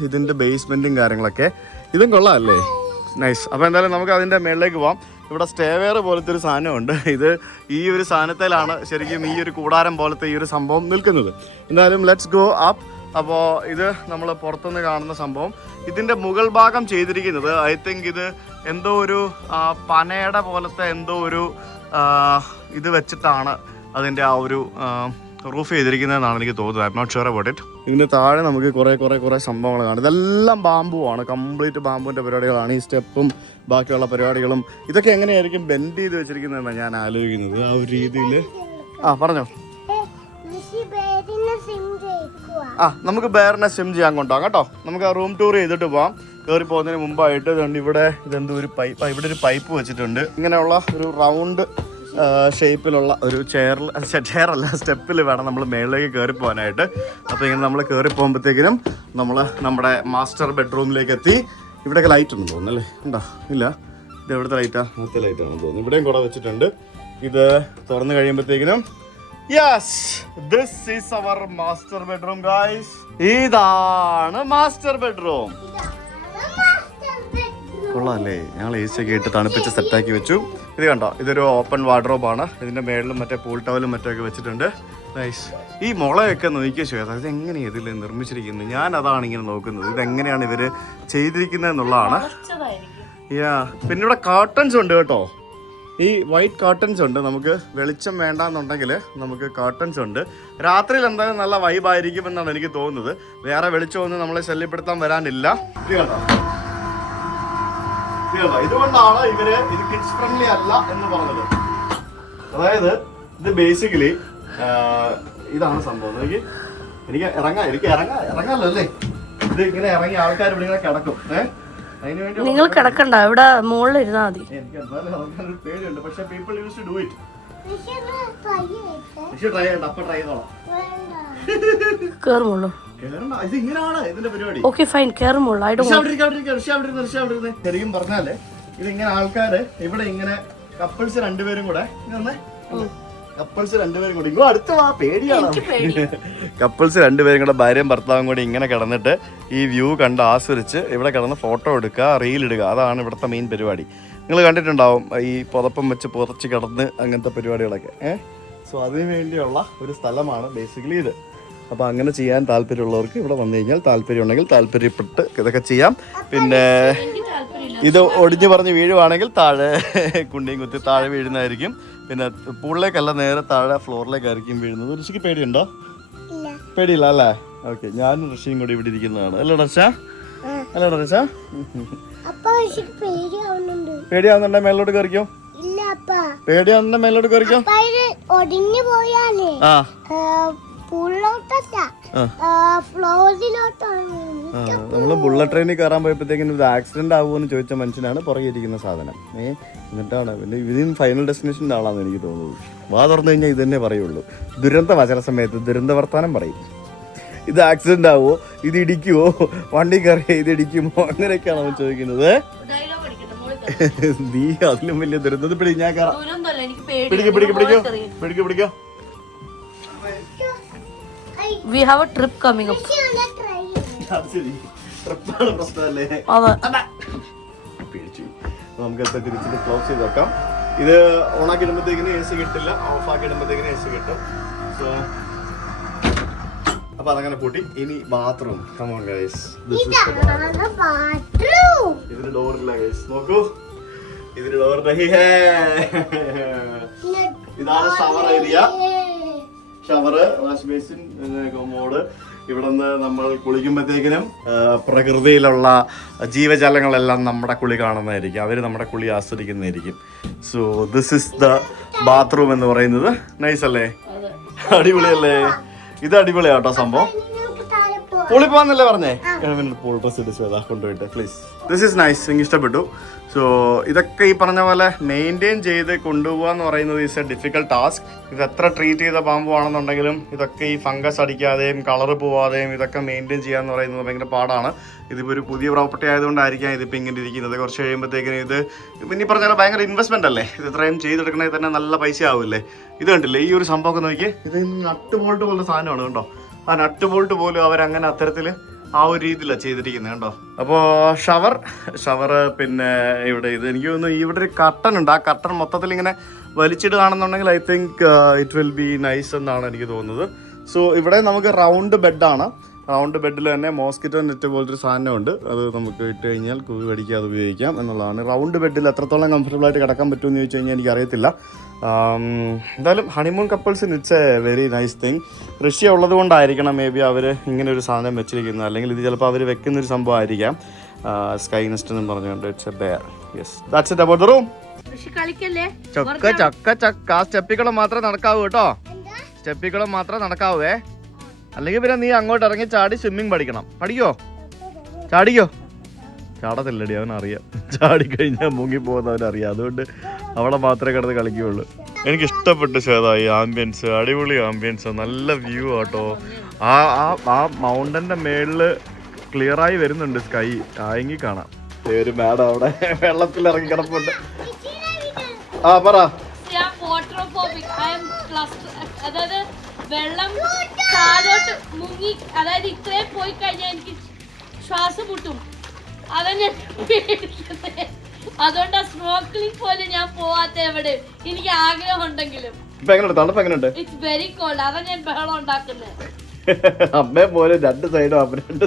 ഇതിന്റെ ബേസ്മെന്റും കാര്യങ്ങളൊക്കെ. ഇതും കൊള്ളാമല്ലേ? നൈസ്. അപ്പോൾ എന്തായാലും നമുക്ക് അതിൻ്റെ മേളിലേക്ക് പോവാം. ഇവിടെ സ്റ്റേവെയർ പോലത്തെ ഒരു സാധനമുണ്ട്. ഈ ഒരു സാധനത്തിലാണ് ശരിക്കും ഈ ഒരു കൂടാരം പോലത്തെ ഈ ഒരു സംഭവം നിൽക്കുന്നത്. എന്തായാലും ലെറ്റ്സ് ഗോ അപ്പ്. അപ്പോൾ ഇത് നമ്മൾ പുറത്തുനിന്ന് കാണുന്ന സംഭവം. ഇതിൻ്റെ മുകൾ ഭാഗം ചെയ്തിരിക്കുന്നത് ഐ തിങ്ക് ഇത് എന്തോ ഒരു പനയുടെ പോലത്തെ എന്തോ ഒരു ഇത് വെച്ചിട്ടാണ് അതിൻ്റെ ആ ഒരു റൂഫ് ചെയ്തിരിക്കുന്നതെന്നാണ് എനിക്ക് തോന്നുന്നത്. I'm not sure about it. ഇതിന് താഴെ നമുക്ക് കുറേ സംഭവങ്ങൾ കാണും. ഇതെല്ലാം ബാമ്പു ആണ്, കംപ്ലീറ്റ് ബാമ്പുവിൻ്റെ പരിപാടികളാണ്. ഈ സ്റ്റെപ്പും ബാക്കിയുള്ള പരിപാടികളും ഇതൊക്കെ എങ്ങനെയായിരിക്കും ബെൻഡ് ചെയ്ത് വെച്ചിരിക്കുന്നതെന്നാണ് ഞാൻ ആലോചിക്കുന്നത്. ആ ഒരു രീതിയിൽ. പറഞ്ഞോ. നമുക്ക് ബെയറിനെ സ്വിം ചെയ്യാൻ കൊണ്ടുപോകാം കേട്ടോ. നമുക്ക് ആ റൂം ടൂർ ചെയ്തിട്ട് പോവാം. കയറി പോകുന്നതിന് മുമ്പായിട്ട് ഇവിടെ ഇതെന്തോ ഒരു പൈപ്പ്, ഇവിടെ ഒരു പൈപ്പ് വെച്ചിട്ടുണ്ട്. ഇങ്ങനെയുള്ള ഒരു റൗണ്ട് ഷേപ്പിലുള്ള ഒരു ചെയറല്ല സ്റ്റെപ്പിൽ വേണം നമ്മൾ മേളിലേക്ക് കയറി പോകാനായിട്ട്. അപ്പോൾ ഇങ്ങനെ നമ്മൾ കയറി പോകുമ്പോഴത്തേക്കിനും നമ്മൾ നമ്മുടെ മാസ്റ്റർ ബെഡ്റൂമിലേക്ക് എത്തി. ഇവിടെയൊക്കെ ലൈറ്റ് ഉണ്ടെന്ന് തോന്നുന്നു അല്ലേ? ഉണ്ടോ? ഇല്ല, ഇത് എവിടുത്തെ ലൈറ്റാണ്? മറ്റേ ലൈറ്റാണെന്ന് തോന്നുന്നു. ഇവിടെയും കൂടെ വെച്ചിട്ടുണ്ട്. ഇത് തുറന്നു കഴിയുമ്പോഴത്തേക്കിനും yes, this is our master bedroom guys. ഇതാണ് മാസ്റ്റർ ബെഡ്റൂം. കൊള്ളാല്ലേ? ഞങ്ങൾ AC ഒക്കെ ഇട്ട് തണുപ്പിച്ച് സെറ്റാക്കി വെച്ചു. ഇത് കണ്ടോ, ഇതൊരു ഓപ്പൺ വാർഡ്രോബാണ്. ഇതിന്റെ മേളിലും മറ്റേ പൂൾ ടവലും മറ്റൊക്കെ വെച്ചിട്ടുണ്ട്. നൈസ്. ഈ മുളയൊക്കെ നോക്കിയ ശ്വേത, ഇത് എങ്ങനെയാണ് ഇതിൽ നിർമ്മിച്ചിരിക്കുന്നത്? ഞാൻ അതാണ് ഇങ്ങനെ നോക്കുന്നത്, ഇതെങ്ങനെയാണ് ഇവര് ചെയ്തിരിക്കുന്നത് എന്നുള്ളതാണ്. പിന്നെ ഇവിടെ കാർട്ടൻസ് ഉണ്ട് കേട്ടോ. ഈ വൈറ്റ് കാർട്ടൻസ് ഉണ്ട്. നമുക്ക് വെളിച്ചം വേണ്ടാന്നുണ്ടെങ്കിൽ നമുക്ക് കാർട്ടൻസ് ഉണ്ട്. രാത്രിയിൽ എന്തായാലും നല്ല വൈബായിരിക്കും എന്നാണ് എനിക്ക് തോന്നുന്നത്. വേറെ വെളിച്ചമൊന്നും നമ്മളെ ശല്യപ്പെടുത്താൻ വരാനില്ല. ഇതുകൊണ്ടാണ് ഇവര് ഇത് കിഡ്സ് ഫ്രണ്ട്ലി അല്ല എന്ന് പറഞ്ഞത്. അതായത് ഇത് ബേസിക്കലി ഇതാണ് സംഭവം. എനിക്ക് ഇറങ്ങാമല്ലോ അല്ലേ? ഇത് ഇങ്ങനെ ഇറങ്ങി ആൾക്കാർ ഇവിടെ ഇങ്ങനെ കിടക്കും. നിങ്ങൾ കിടക്കണ്ട, ഇവിടെ മുകളിൽ ഇരുന്നാ മതി. എനിക്ക് എന്തായാലും ഇറങ്ങാൻ പേടിയുണ്ട്. പക്ഷെ people use to do it. Try ചെയ്യണ്ട, അപ്പൊ ട്രൈ ചെയ്തോളാം. കേറുമുള്ളൂ. ഇത് ഇങ്ങനെയാണ് ഇതിന്റെ പരിപാടി. ഓക്കെ ഫൈൻ, കേറുമുള്ളൂ. ശരിക്കും പറഞ്ഞാല് ഇതിങ്ങനെ ആൾക്കാര് ഇവിടെ ഇങ്ങനെ കപ്പിൾസ് രണ്ടുപേരും കൂടെ ഇങ്ങോ അടുത്ത പേടിയാണ്. കപ്പിൾസ് രണ്ടുപേരും കൂടെ ഭാര്യയും ഭർത്താവും കൂടി ഇങ്ങനെ കിടന്നിട്ട് ഈ വ്യൂ കണ്ട് ആസ്വദിച്ച് ഇവിടെ കിടന്ന് ഫോട്ടോ എടുക്കുക, റീൽ ഇടുക. അതാണ് ഇവിടുത്തെ മെയിൻ പരിപാടി. നിങ്ങൾ കണ്ടിട്ടുണ്ടാവും ഈ പുതപ്പം വെച്ച് പുതച്ച് കിടന്ന് അങ്ങനത്തെ പരിപാടികളൊക്കെ. സോ അതിനു വേണ്ടിയുള്ള ഒരു സ്ഥലമാണ് ബേസിക്കലി ഇത്. അപ്പോൾ അങ്ങനെ ചെയ്യാൻ താല്പര്യമുള്ളവർക്ക് ഇവിടെ വന്നു കഴിഞ്ഞാൽ, താല്പര്യം ഉണ്ടെങ്കിൽ താല്പര്യപ്പെട്ട് ഇതൊക്കെ ചെയ്യാം. പിന്നെ ഇത് ഒടിഞ്ഞു പറഞ്ഞ് വീഴുവാണെങ്കിൽ താഴെ കുണ്ടിയും കുത്തി താഴെ വീഴുന്നതായിരിക്കും. പിന്നെ പൂളിലേക്കല്ല, നേരെ താഴെ ഫ്ലോറിലേക്കായിരിക്കും വീഴുന്നത്. ഋഷിക്ക് പേടിയുണ്ടോ? പേടിയില്ല അല്ലേ? ഓക്കെ, ഞാനും ഋഷിയും കൂടി ഇവിടെ ഇരിക്കുന്നതാണ്. അല്ലേടാ ഋഷ? അല്ലേടാ ഋഷ? പേടിയാവുന്നുണ്ടെ മേലോട്ട് കയറിക്കോ. പേടിയാവുന്നുണ്ടെ മേലോട്ട് കയറിക്കോ. നമ്മള് ബുള്ളറ്റ് ട്രെയിനിൽ കയറാൻ പോയപ്പോഴത്തേക്കും ഇത് ആക്സിഡന്റ് ആവുമെന്ന് ചോദിച്ച മനുഷ്യനാണ് പുറകെ ഇരിക്കുന്ന സാധനം. എന്നിട്ടാണ് പിന്നെ ഇതിന് ഫൈനൽ ഡെസ്റ്റിനേഷൻ്റെ ആളാന്ന് എനിക്ക് തോന്നുന്നത്. വാ തുറന്നു കഴിഞ്ഞാൽ ഇത് തന്നെ പറയുള്ളൂ. ചില സമയത്ത് ദുരന്ത വർത്താനം പറയും. ഇത് ആക്സിഡന്റ് ആവുമോ, ഇത് ഇടിക്കുവോ, വണ്ടി കയറിയ ഇത് ഇടിക്കുമോ, അങ്ങനെയൊക്കെയാണ് അവൻ ചോദിക്കുന്നത്. നീ അതിലും വലിയ ദുരന്തത്തിൽ പിടി. ഞാൻ കയറാം. പിടിക്കോ. We have a trip coming up. നമുക്ക് തിരിച്ചിട്ട് ക്ലോസ് ചെയ്ത് വെക്കാം. ഇത് ഓണാക്കി ഇടുമ്പോഴത്തേക്കിന് AC കിട്ടില്ല, ഓഫ് ആക്കി ഇടുമ്പോഴത്തേക്കിന് AC കിട്ടും. സോ അപ്പൊ അതങ്ങനെ പൂട്ടി. ഇനി ബാത്റൂം. Come on guys. ഇതിന് ഡോറില്ല ഗൈസ്. നോക്കൂ, ഇതിന് ഡോർ നഹി ഹേ. ഇതാണ് shower area. Shower, wash basin, commode. ഇവിടെ നിന്ന് നമ്മൾ കുളിക്കുമ്പോഴത്തേക്കിനും പ്രകൃതിയിലുള്ള ജീവജാലങ്ങളെല്ലാം നമ്മുടെ കുളി കാണുന്നതായിരിക്കും. അവർ നമ്മുടെ കുളി ആസ്വദിക്കുന്നതായിരിക്കും. So this is the bathroom എന്ന് പറയുന്നത്. നൈസ് അല്ലേ? അടിപൊളിയല്ലേ? ഇത് അടിപൊളിയാട്ടോ സംഭവം. പൂളിൽ പോകാന്നല്ലേ പറഞ്ഞേ? പൂൾ ഡ്രസ് ഇട്ട് കൊണ്ടുപോയിട്ട് പ്ലീസ്. This is nice. എനിക്ക് ഇഷ്ടപ്പെട്ടു. സോ ഇതൊക്കെ ഈ പറഞ്ഞ പോലെ മെയിൻറ്റെയിൻ ചെയ്ത് കൊണ്ടുപോകുക എന്ന് പറയുന്നത് ഈസ് എ ഡിഫിക്കൽട്ട് ടാസ്ക്. ഇത് എത്ര ട്രീറ്റ് ചെയ്ത പാമ്പാണെന്നുണ്ടെങ്കിലും ഇതൊക്കെ ഈ ഫംഗസ് അടിക്കാതെയും കളറ് പോവാതെയും ഇതൊക്കെ മെയിൻറ്റെയിൻ ചെയ്യുക എന്ന് പറയുന്നത് ഭയങ്കര പാടാണ്. ഇതിപ്പോൾ ഒരു പുതിയ പ്രോപ്പർട്ടി ആയതുകൊണ്ടായിരിക്കാം ഇതിപ്പോൾ ഇങ്ങനെ ഇരിക്കുന്നത്. കുറച്ച് കഴിയുമ്പോഴത്തേക്കിനും ഇത് പിന്നെ ഈ പറഞ്ഞാൽ ഭയങ്കര ഇൻവെസ്റ്റ്മെൻ്റ് അല്ലേ? ഇത് ഇത്രയും ചെയ്തെടുക്കണമെങ്കിൽ തന്നെ നല്ല പൈസ ആവില്ലേ? ഇത് കണ്ടില്ലേ ഈ ഒരു സംഭവമൊക്കെ നോക്കിയേ. ഇത് നട്ട് ബോൾട്ട് പോലുള്ള സാധനമാണ് കേട്ടോ. ആ നട്ട് ബോൾട്ട് പോലും അവരങ്ങനെ അത്തരത്തിൽ ആ ഒരു രീതിയിലാണ് ചെയ്തിരിക്കുന്നത് കേട്ടോ. അപ്പോൾ ഷവർ പിന്നെ ഇവിടെ ഇത് എനിക്ക് തോന്നുന്നു ഇവിടെ ഒരു കർട്ടൻ ഉണ്ട്. ആ കർട്ടൻ മൊത്തത്തിൽ ഇങ്ങനെ വലിച്ചിടുകയാണെന്നുണ്ടെങ്കിൽ I think it will be nice എന്നാണ് എനിക്ക് തോന്നുന്നത്. സോ ഇവിടെ നമുക്ക് റൗണ്ട് ബെഡാണ്. റൗണ്ട് ബെഡിൽ തന്നെ മോസ്കിറ്റോ നെറ്റ് പോലത്തെ ഒരു സാധനമുണ്ട്. അത് നമുക്ക് ഇട്ട് കഴിഞ്ഞാൽ കുവി കടിക്കാതെ ഉപയോഗിക്കാം എന്നുള്ളതാണ്. റൗണ്ട് ബെഡിൽ എത്രത്തോളം കംഫർട്ടബിളായിട്ട് കിടക്കാൻ പറ്റുമെന്ന് ചോദിച്ചു കഴിഞ്ഞാൽ എനിക്കറിയത്തില്ല. എന്തായാലും ഹണിമൂൺ കപ്പിൾസിന് it's a very nice thing. റഷ്യ ഉള്ളത് കൊണ്ടായിരിക്കണം മേ ബി അവർ ഇങ്ങനെ ഒരു സാധനം വെച്ചിരിക്കുന്നത്. അല്ലെങ്കിൽ ഇത് ചിലപ്പോൾ അവർ വെക്കുന്നൊരു സംഭവം ആയിരിക്കാം. സ്കൈ നെസ്റ്റ് എന്നും പറഞ്ഞുകൊണ്ട് it's a bear. Yes, that's it about the room. ചക്ക ചക്ക ചക്ക. ആ സ്റ്റെപ്പിക്കുളം മാത്രമേ നടക്കാവൂ കേട്ടോ, സ്റ്റെപ്പിക്കുളം മാത്രമേ നടക്കാവേ. അല്ലെങ്കിൽ പിന്നെ നീ അങ്ങോട്ട് ഇറങ്ങി ചാടി സ്വിമ്മിങ് പഠിക്കണം. പഠിക്കോ? ചാടിക്കോ? ചാടത്തില്ലടി, അവനറിയാം. ചാടിക്കഴിഞ്ഞാൽ മുങ്ങിപ്പോകുന്നവനറിയാം. അതുകൊണ്ട് അവിടെ മാത്രമേ കിടന്ന് കളിക്കുകയുള്ളൂ. എനിക്ക് ഇഷ്ടപ്പെട്ടു ശ്വേത ഈ ആംബിയൻസ്. അടിപൊളി ആംബിയൻസ്, നല്ല വ്യൂ ആട്ടോ. ആ മൗണ്ടന്റെ മേളില് ക്ലിയറായി വരുന്നുണ്ട് സ്കൈ. ആയെങ്കിൽ കാണാം. ഒരു മാഡം അവിടെ വെള്ളത്തിൽ ഇറങ്ങി കിടപ്പുണ്ട്. ആ പറ. അതായത് വെള്ളം താഴോട്ട് മുങ്ങി, അതായത് ഇത്രയും പോയി കഴിഞ്ഞാൽ എനിക്ക് ശ്വാസം മുട്ടും. അതെന്നെ അതുകൊണ്ട് സ്നോർക്കലിംഗ് പോലെ ഞാൻ പോവാത്ത എവിടെ. എനിക്ക് ആഗ്രഹം ഉണ്ടെങ്കിലും ഇറ്റ്സ് വെരി കോൾഡ്. അതാ ഞാൻ ബഹളം ഉണ്ടാക്കുന്നത്. അമ്മേ പോലെ രണ്ട്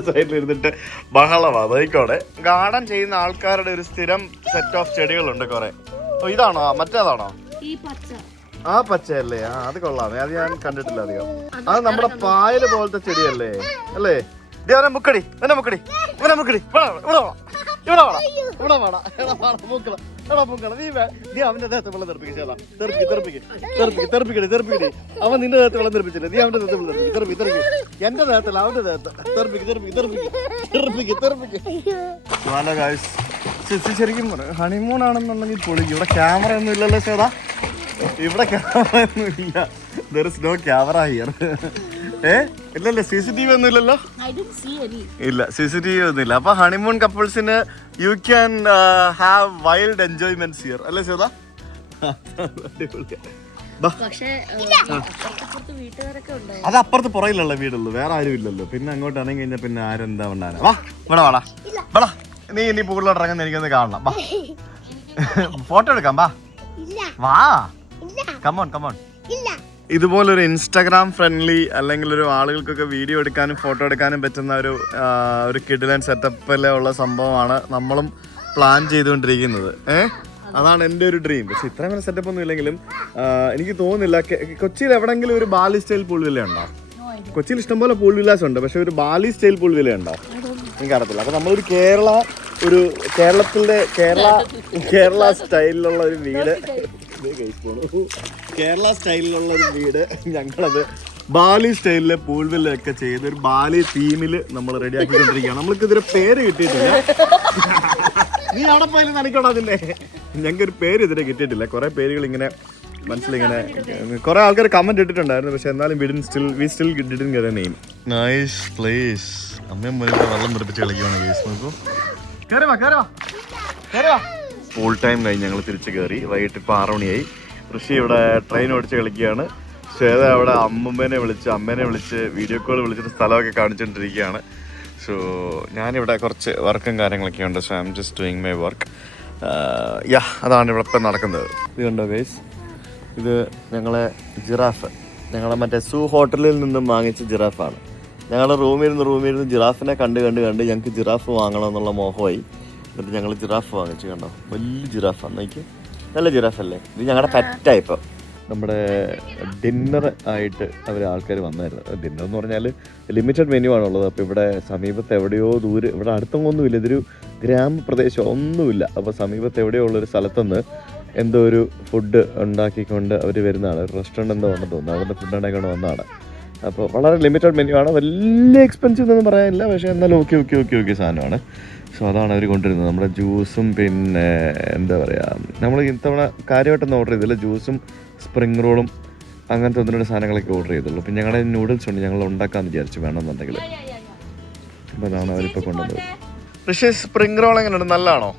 സൈഡിൽ ഇരുന്നിട്ട് ബഹളമാ. അതായിക്കോടെ ഗാർഡൻ ചെയ്യുന്ന ആൾക്കാരുടെ ഒരു സ്ഥിരം സെറ്റ് ഓഫ് ചെടികളുണ്ട് കുറെ. ഇതാണോ മറ്റേതാണോ? ഈ പച്ച. ആ പച്ചയല്ലേ? ആ അത് കൊള്ളാമേ, അത് ഞാൻ കണ്ടിട്ടില്ല അധികം. അത് നമ്മുടെ പായല് പോലത്തെ ചെടിയല്ലേ അല്ലേ? മുക്കടി എന്നെ മുക്കടി ഇവനെ മുക്കടി നീ അവന്റെ ദേഹത്ത് വെള്ളം തെറിപ്പിക്കും. അവൻ നിന്റെ ദേഹത്ത് വെള്ളം തെറിപ്പിച്ചില്ല, നീ അവന്റെ ദേഹത്ത് വെള്ളം തെറിപ്പിക്കും. എന്റെ ദേഹത്തല്ല, അവന്റെ ദേഹത്ത് ശരിക്കും ഹണിമൂൺ ആണെന്നുണ്ടെങ്കിൽ പൊളിക്കും. ഇവിടെ ക്യാമറ ഒന്നും ഇല്ലല്ലോ ചേട്ടാ, ഇവിടെ ക്യാമറ ഒന്നും ഇല്ല. there is no camera here. ഇല്ലല്ലേ? CCTV ഒന്നും ഇല്ലല്ലോ? ഇല്ല, CCTV ഒന്നും ഇല്ല. അപ്പൊ ഹണിമൂൺ കപ്പിൾസിന് you can have wild enjoyments here അല്ലേ ചേട്ടാ? അത് അപ്പുറത്ത് പുറയിലുള്ള വീടുള്ളൂ, വേറെ ആരും ഇല്ലല്ലോ. പിന്നെ അങ്ങോട്ട് ഇറങ്ങി കഴിഞ്ഞാൽ പിന്നെ ആരെന്താ ഉണ്ടാകാൻ. വാ ഇവിടെ വാടാ, വാടാ. നീ ഇനി പൂളിലോട്ട് ഇറങ്ങുന്ന എനിക്കൊന്ന് കാണണം. വാ ഫോട്ടോ എടുക്കാം. വാ കമോൺ കമോൺ. ഇതുപോലൊരു ഇൻസ്റ്റാഗ്രാം ഫ്രണ്ട്ലി അല്ലെങ്കിൽ ഒരു ആളുകൾക്കൊക്കെ വീഡിയോ എടുക്കാനും ഫോട്ടോ എടുക്കാനും പറ്റുന്ന ഒരു കിഡിലൻ സെറ്റപ്പിലുള്ള സംഭവമാണ് നമ്മളും പ്ലാൻ ചെയ്തുകൊണ്ടിരിക്കുന്നത്. അതാണ് എൻ്റെ ഒരു ഡ്രീം. പക്ഷെ ഇത്രയും വരെ സെറ്റപ്പ് ഒന്നും ഇല്ലെങ്കിലും എനിക്ക് തോന്നുന്നില്ല കൊച്ചിയിൽ എവിടെയെങ്കിലും ഒരു ബാലി സ്റ്റൈൽ പൂൾ വില്ല ഉണ്ടോ? കൊച്ചിയിൽ ഇഷ്ടംപോലെ പൂൾ വില്ലാസ് ഉണ്ട്, പക്ഷെ ഒരു ബാലി സ്റ്റൈൽ പൂൾ വില്ല ഉണ്ടോ എനിക്കറിയത്തില്ല. അപ്പൊ നമ്മളൊരു കേരളത്തിന്റെ കേരള സ്റ്റൈലിലുള്ള ഒരു വീട്, ഞങ്ങളത് ബാലി സ്റ്റൈലിലെ പൂൾ വില്ലൊക്കെ ചെയ്ത് ഒരു ബാലി തീമില് നമ്മൾ റെഡിയാക്കിക്കൊണ്ടിരിക്കുകയാണ്. നമ്മൾക്ക് ഇതൊരു പേര് കിട്ടിയിട്ടില്ല. നീ അവിടെ പോയാലും നനയ്ക്കണോ അതിന്റെ? ഞങ്ങൾക്ക് ഒരു പേര് ഇതിനെ കിട്ടിയിട്ടില്ല. കുറെ പേരുകൾ ഇങ്ങനെ മനസ്സിലിങ്ങനെ കുറെ ആൾക്കാർ കമന്റ് ഇട്ടിട്ടുണ്ടായിരുന്നു, പക്ഷെ എന്നാലും we still didn't get A name. Nice place. അമ്മയും മോനെ വെള്ളം തെറിപ്പിച്ച് കളിക്കുകയാണ് കേസ്. നോക്കൂ, ഫുൾ ടൈം കഴിഞ്ഞ് ഞങ്ങൾ തിരിച്ച് കയറി. വൈകിട്ട് ഇപ്പോൾ 6 മണിയായി. ഋഷി ഇവിടെ ട്രെയിൻ ഓടിച്ച് കളിക്കുകയാണ്. ശ്വേത അവിടെ അമ്മേനെ വിളിച്ച് വീഡിയോ കോൾ വിളിച്ചിട്ട് സ്ഥലമൊക്കെ കാണിച്ചുകൊണ്ടിരിക്കുകയാണ്. സോ ഞാനിവിടെ കുറച്ച് വർക്കും കാര്യങ്ങളൊക്കെ ഉണ്ട്. So I am just doing my work. അതാണ് ഇവിടെ ഇപ്പം നടക്കുന്നത്. ഇത് കണ്ടോ ഗൈസ്, ഇത് ഞങ്ങളെ ജിറാഫ്, ഞങ്ങളെ മറ്റേ സൂ ഹോട്ടലിൽ നിന്നും വാങ്ങിച്ച ജിറാഫാണ്. ഞങ്ങളുടെ റൂമിലിരുന്ന് ജിറാഫിനെ കണ്ട് ഞങ്ങൾക്ക് ജിറാഫ് വാങ്ങണമെന്നുള്ള മോഹമായി. എന്നിട്ട് ഞങ്ങൾ ജിറാഫ് വാങ്ങിച്ചു. കണ്ടോ, വലിയ ജിറാഫാണ്. നോക്കി, നല്ല ജിറാഫല്ലേ. ഇത് ഞങ്ങളുടെ പെറ്റായി. ഇപ്പോൾ നമ്മുടെ ഡിന്നർ ആയിട്ട് ആൾക്കാർ വന്നായിരുന്നു. ഡിന്നർ എന്ന് പറഞ്ഞാൽ ലിമിറ്റഡ് മെനു ആണുള്ളത്. അപ്പോൾ ഇവിടെ സമീപത്ത് എവിടെയോ ദൂരെ, ഇവിടെ അടുത്തൊന്നുമില്ല, ഇതൊരു ഗ്രാമപ്രദേശം ഒന്നുമില്ല. അപ്പോൾ സമീപത്ത് എവിടെയോ ഉള്ളൊരു സ്ഥലത്തുനിന്ന് എന്തോ ഒരു ഫുഡ് ഉണ്ടാക്കിക്കൊണ്ട് അവർ വരുന്നതാണ്. ഒരു റെസ്റ്റോറൻറ്റ് എന്തോ ഉണ്ടെന്ന് തോന്നുന്നു. അവിടുന്ന് ഫുഡ് ഉണ്ടാക്കിക്കൊണ്ട് വന്നതാണ്. അപ്പോൾ വളരെ ലിമിറ്റഡ് മെനു ആണ്. വലിയ എക്സ്പെൻസീവ് എന്നൊന്നും പറയാനില്ല, പക്ഷേ എന്നാലും ഓക്കെ സാധനമാണ്. സോ അതാണ് അവർ കൊണ്ടുവരുന്നത്. നമ്മുടെ ജ്യൂസും പിന്നെ എന്താ പറയുക, നമ്മൾ ഇത്തവണ കാര്യമായിട്ടൊന്നും ഓർഡർ ചെയ്തില്ല. ജ്യൂസും സ്പ്രിംഗ് റോളും അങ്ങനത്തെ 1-2 സാധനങ്ങളൊക്കെ ഓർഡർ ചെയ്തുള്ളൂ. പിന്നെ ഞങ്ങളുടെ നൂഡിൽസ് ഉണ്ട്, ഞങ്ങൾ ഉണ്ടാക്കാമെന്ന് വിചാരിച്ചു വേണമെന്നുണ്ടെങ്കിൽ. അപ്പോൾ അതാണ് അവരിപ്പോൾ കൊണ്ടുവന്നത്. പക്ഷേ സ്പ്രിംഗ് റോൾ എങ്ങനെയുണ്ട്, നല്ലതാണോ?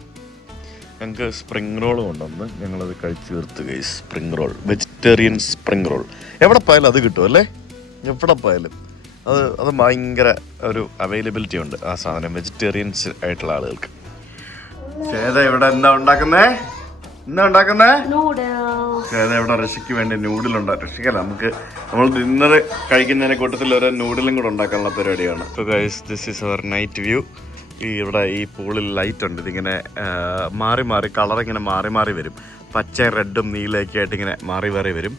ഞങ്ങൾക്ക് സ്പ്രിംഗ് റോൾ കൊണ്ടുവന്ന് ഞങ്ങളത് കഴിച്ച് തീർത്ത്. Guys, spring roll, vegetarian spring roll എവിടെ പോയാലും അത് കിട്ടും അല്ലേ? എവിടെ പോയാലും അത് ഭയങ്കര ഒരു അവൈലബിലിറ്റി ഉണ്ട് ആ സാധനം വെജിറ്റേറിയൻസ് ആയിട്ടുള്ള ആളുകൾക്ക്. ചേട്ടാ ഇവിടെ എന്താ ഉണ്ടാക്കുന്നേ? ഇവിടെ ഋഷിക്ക് വേണ്ടി നൂഡിലുണ്ട്. ഋഷിക്കല്ല, നമുക്ക് നമ്മൾ ഡിന്നർ കഴിക്കുന്നതിനെ കൂട്ടത്തിൽ ഒരു നൂഡിലും കൂടെ ഉണ്ടാക്കാനുള്ള പരിപാടിയാണ്. So guys, this is our night view. ഇവിടെ ഈ പൂളിൽ ലൈറ്റ് ഉണ്ട്. ഇതിങ്ങനെ മാറി മാറി കളർ ഇങ്ങനെ മാറി മാറി വരും. പച്ച റെഡും നീലയൊക്കെ ആയിട്ട് ഇങ്ങനെ മാറി മാറി വരും.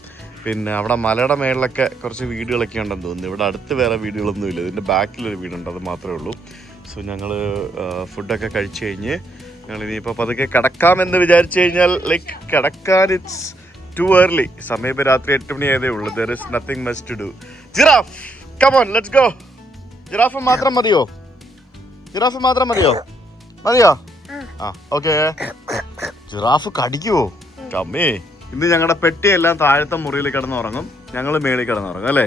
പിന്നെ അവിടെ മലയുടെ മേളിലൊക്കെ കുറച്ച് വീടുകളൊക്കെ ഉണ്ടെന്ന് തോന്നുന്നു. ഇവിടെ അടുത്ത് വേറെ വീടുകളൊന്നും ഇല്ല. ഇതിൻ്റെ ബാക്കിലൊരു വീടുണ്ട്, അത് മാത്രമേ ഉള്ളൂ. സോ ഞങ്ങൾ ഫുഡൊക്കെ കഴിച്ച് കഴിഞ്ഞ് ഞങ്ങൾ ഇനിയിപ്പോൾ പതുക്കെ കിടക്കാമെന്ന് വിചാരിച്ചു കഴിഞ്ഞാൽ ലൈക്ക് കിടക്കാൻ ഇറ്റ്സ് ടു ഏർലി. സമയം ഇപ്പോൾ രാത്രി 8 മണി ആയതേ ഉള്ളൂ. There is nothing much to do. Giraffe, come on, let's go. Giraffe മാത്രം മതിയോ? ജിറാഫ് മാത്രം മതിയോ? ആ, ഓക്കെ. ജിറാഫ് കടിക്കുവോ? കമ്മേ. ഇന്ന് ഞങ്ങളുടെ പെട്ടിയെല്ലാം താഴത്തെ മുറിയിൽ കിടന്നുറങ്ങും, ഞങ്ങൾ മേളിൽ കിടന്നുറങ്ങും അല്ലേ?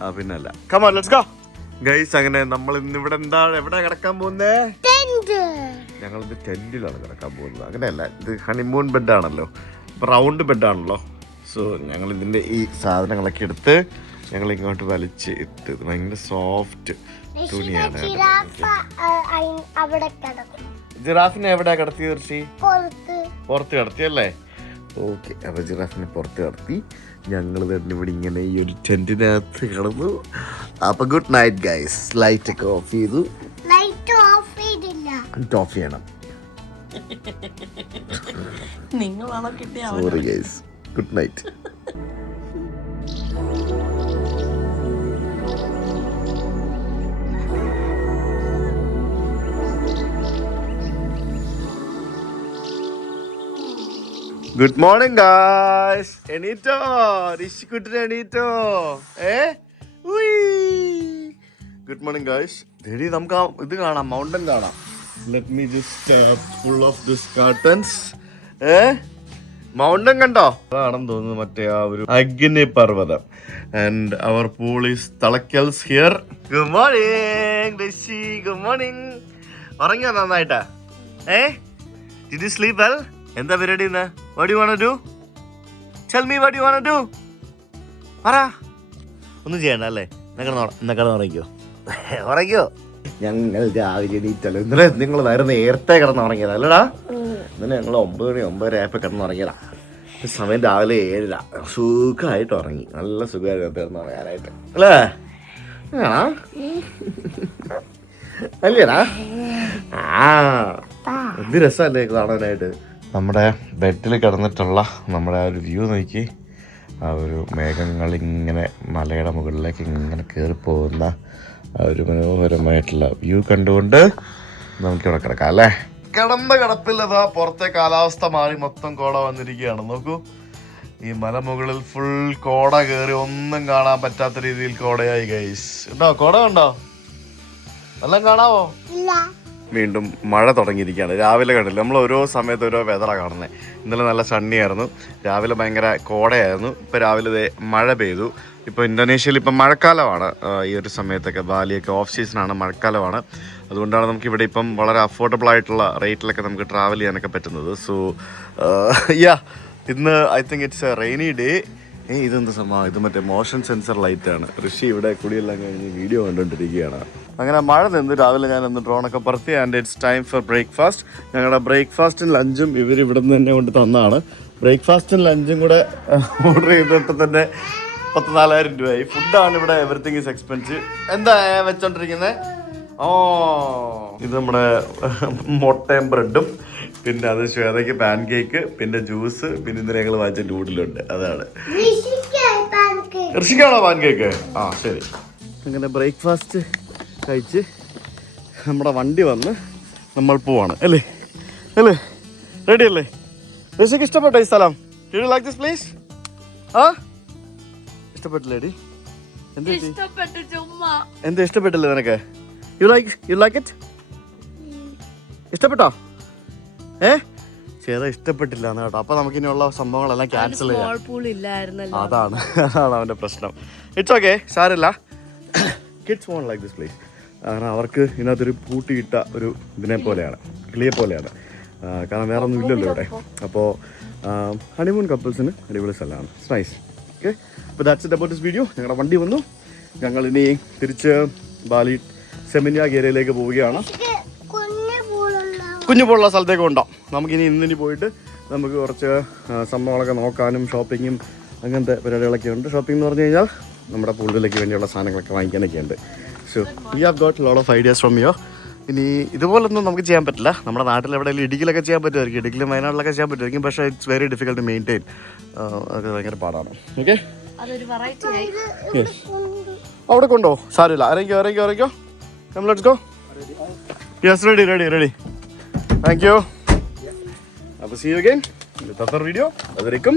ആ, പിന്നല്ല. Come on, let's go guys. അങ്ങനെ നമ്മൾ ഇന്ന് ഇവിടെ എവിടെ കിടക്കാൻ പോകുന്നേ? ഞങ്ങളിത് ടെന്റിലാണ് കിടക്കാൻ പോകുന്നത്. അങ്ങനെയല്ല, ഇത് ഹണിമൂൺ ബെഡാണല്ലോ, റൗണ്ട് ബെഡാണല്ലോ. സോ ഞങ്ങൾ ഇതിൻ്റെ ഈ സാധനങ്ങളൊക്കെ എടുത്ത് ഞങ്ങൾ ഇങ്ങോട്ട് വലിച്ച് ഇട്ട് ഭയങ്കര സോഫ്റ്റ് തുണിയാണ്. ജിറാഫിനെ എവിടെയാ കിടത്തി? ഋഷി പുറത്ത് കിടത്തിയല്ലേ? ഓക്കെ, അപ്പോൾ ജിറാഫിനെ പുറത്ത് കിടത്തി. ഞങ്ങൾ തന്നെ ഇവിടെ ഇങ്ങനെ ഈ ഒരു ടെന്റിനകത്ത് കിടന്നു. അപ്പൊ ഗുഡ് നൈറ്റ് ഗൈസ്. ലൈറ്റ് ഒക്കെ ഓഫ് ചെയ്തു. ഓഫ് ചെയ്യണം. Sorry guys, good night. Good morning guys. എണീറ്റോ? ഋഷിക്കുട്ടിന് എണീറ്റോ? Good morning guys. ഡെഡി, നമുക്ക് ഇത് കാണാം, മൗണ്ടൻ കാണാം. Let me just pull off this curtains. Mountain കണ്ടോ? അതാണെന്ന് തോന്നുന്നു, മറ്റേ ആ ഒരു അഗ്നി പർവ്വതം. ആൻഡ് അവർ പൂൾ ഈസ് തളക്കൽസ് here. Good morning Rishi. Good morning. ഉറങ്ങിയോ നന്നായിട്ടാ? Did you sleep well? എന്താ പരിപാടി ഇന്ന്? What you want to do? Tell me what you want to do. പറ. ഒന്നും ചെയ്യണ്ട അല്ലേ? എന്നൊക്കെ ഉറങ്ങിക്കോ. ഞങ്ങൾ രാവിലെ എണീറ്റല്ലോ. ഇന്നലെ നിങ്ങൾ നേരത്തെ കിടന്നുറങ്ങിയതാ അല്ലടാ? ഇന്നലെ ഞങ്ങൾ 9 മണി 9:30 ആയപ്പോൾ കിടന്നുറങ്ങിയതാ. സമയം രാവിലെ 7:00. സുഖമായിട്ട് ഉറങ്ങി. നല്ല സുഖമായിട്ട് കിടന്നുറങ്ങാനായിട്ട് അല്ലേ? ആണോ? അല്ലേടാ? എന്ത് രസമല്ലേ കാണാനായിട്ട്. നമ്മുടെ ബെഡിൽ കിടന്നിട്ടുള്ള നമ്മുടെ ആ ഒരു വ്യൂ നോക്കി. ആ ഒരു മേഘങ്ങളിങ്ങനെ മലയുടെ മുകളിലേക്ക് ഇങ്ങനെ കയറിപ്പോകുന്ന ആ ഒരു മനോഹരമായിട്ടുള്ള വ്യൂ കണ്ടുകൊണ്ട് നമുക്കിവിടെ കിടക്കാം അല്ലേ? കിടന്ന കിടപ്പില്ലതാ പുറത്തെ കാലാവസ്ഥ മാറി മൊത്തം കോട വന്നിരിക്കുകയാണ്. നോക്കൂ, ഈ മലമുകളിൽ ഫുൾ കോട കയറി ഒന്നും കാണാൻ പറ്റാത്ത രീതിയിൽ കോടയായി ഗൈസ്. ഉണ്ടോ? കോട ഉണ്ടോ? എല്ലാം കാണാവോ? വീണ്ടും മഴ തുടങ്ങിയിരിക്കുകയാണ്. രാവിലെ കണ്ടില്ല, നമ്മൾ ഓരോ സമയത്ത് ഓരോ വെതറാണ് കാണുന്നത്. ഇന്നലെ നല്ല സണ്ണിയായിരുന്നു, രാവിലെ ഭയങ്കര കോടയായിരുന്നു. ഇപ്പോൾ രാവിലെ മഴ പെയ്തു. ഇപ്പോൾ ഇന്തോനേഷ്യയിൽ ഇപ്പം മഴക്കാലമാണ്. ഈ ഒരു സമയത്തൊക്കെ ബാലിയൊക്കെ ഓഫ് സീസണാണ്, മഴക്കാലമാണ്. അതുകൊണ്ടാണ് നമുക്കിവിടെ ഇപ്പം വളരെ അഫോർഡബിൾ ആയിട്ടുള്ള റേറ്റിലൊക്കെ നമുക്ക് ട്രാവൽ ചെയ്യാനൊക്കെ പറ്റുന്നത്. സോ ഇന്ന് I think it's A rainy day. ഇതെന്ത് സംഭവം? ഇത് മറ്റേ മോഷൻ സെൻസർ ലൈറ്റാണ്. ഋഷി ഇവിടെ കുടിയെല്ലാം കഴിഞ്ഞ് വീഡിയോ കണ്ടുകൊണ്ടിരിക്കുകയാണ്. അങ്ങനെ മഴ നിന്ന് രാവിലെ ഞാൻ ഒന്ന് ഡ്രോണൊക്കെ പറത്തി. And it's time for breakfast. ഞങ്ങളുടെ ബ്രേക്ക്ഫാസ്റ്റും ലഞ്ചും ഇവർ ഇവിടെ നിന്ന് തന്നെ കൊണ്ട് തന്നതാണ്. ബ്രേക്ക്ഫാസ്റ്റും ലഞ്ചും കൂടെ ഓർഡർ ചെയ്തിട്ട് തന്നെ 14,000 രൂപയായി. ഫുഡാണ് ഇവിടെ, എവറിത്തിങ് ഈസ് എക്സ്പെൻസീവ്. എന്താ വെച്ചോണ്ടിരിക്കുന്നത്? ഇത് നമ്മുടെ മുട്ടയും ബ്രെഡും, പിന്നെ അത് ശ്വേതയ്ക്ക് പാൻ കേക്ക്, പിന്നെ ജ്യൂസ്, പിന്നെ ഇന്നലെ ഞങ്ങൾ വാങ്ങിച്ച നൂഡിലുണ്ട്. അതാണ്. ഋഷിക്കാണോ പാൻ കേക്ക്? ആ ശരി. അങ്ങനെ ബ്രേക്ക്ഫാസ്റ്റ് കഴിച്ച് നമ്മുടെ വണ്ടി വന്ന് നമ്മൾ പോവാണ് അല്ലേ? റെഡി അല്ലേ? ഋഷിക്ക് ഇഷ്ടപ്പെട്ടോ ഈ സ്ഥലം? Do you like this place? ഇഷ്ടപ്പെട്ടില്ലേടി? എന്താ ഇഷ്ടപ്പെട്ടില്ലേ നിനക്ക്? You like it? ഇഷ്ടപ്പെട്ടോ? ചേട്ടാ ഇഷ്ടപ്പെട്ടില്ല കേട്ടോ. അപ്പൊ നമുക്ക് ഇനിയുള്ള സംഭവങ്ങളെല്ലാം ക്യാൻസൽ ചെയ്യാം. അതാണ് അവന്റെ പ്രശ്നം. ഇറ്റ്സ് ഓക്കെ, സാരമില്ല. Kids won't like this place. കാരണം അവർക്ക് ഇതിനകത്തൊരു പൂട്ടിയിട്ട ഒരു ഇതിനെ പോലെയാണ്, കിളിയെ പോലെയാണ്. കാരണം വേറെ ഒന്നും ഇല്ലല്ലോ ഇവിടെ. അപ്പോൾ ഹണിമൂൺ കപ്പിൾസിന് അടിപൊളി സ്ഥലമാണ്. It's nice. ഓക്കെ, അപ്പോൾ that's it about this video. ഞങ്ങളുടെ വണ്ടി വന്നു. ഞങ്ങൾ ഇനി തിരിച്ച് ബാലി സെമിനിയാഗ് ഏരിയയിലേക്ക് പോവുകയാണ്. കുഞ്ഞു പോലുള്ള സ്ഥലത്തേക്ക് ഉണ്ടാവും. നമുക്കിനി ഇന്നിനി പോയിട്ട് നമുക്ക് കുറച്ച് സംഭവങ്ങളൊക്കെ നോക്കാനും ഷോപ്പിങ്ങും അങ്ങനത്തെ പരിപാടികളൊക്കെ ഉണ്ട്. ഷോപ്പിംഗ് എന്ന് പറഞ്ഞു കഴിഞ്ഞാൽ നമ്മുടെ പൂളിലേക്ക് വേണ്ടിയുള്ള സാധനങ്ങളൊക്കെ വാങ്ങിക്കാനൊക്കെ ഉണ്ട്. So we have got lot of ideas from you. ഇനി ഇതുപോലൊന്നും നമുക്ക് ചെയ്യാൻ പറ്റില്ല. നമ്മുടെ നാട്ടിൽ എവിടെയെങ്കിലും ഇടുക്കിയിലൊക്കെ ചെയ്യാൻ പറ്റുമായിരിക്കും, ഇടുക്കിയിലും വയനാട്ടിലൊക്കെ ചെയ്യാൻ പറ്റുമായിരിക്കും. പക്ഷേ it's very difficult to maintain. അത് ഭയങ്കര പാടാണ്. ഓക്കെ, അവിടെ കൊണ്ടോ സാരമില്ല. ഇറങ്ങിക്കോ. Let's go. Yes, ready. Thank you. അപ്പോൾ see you again with other video. അതുവരേക്കും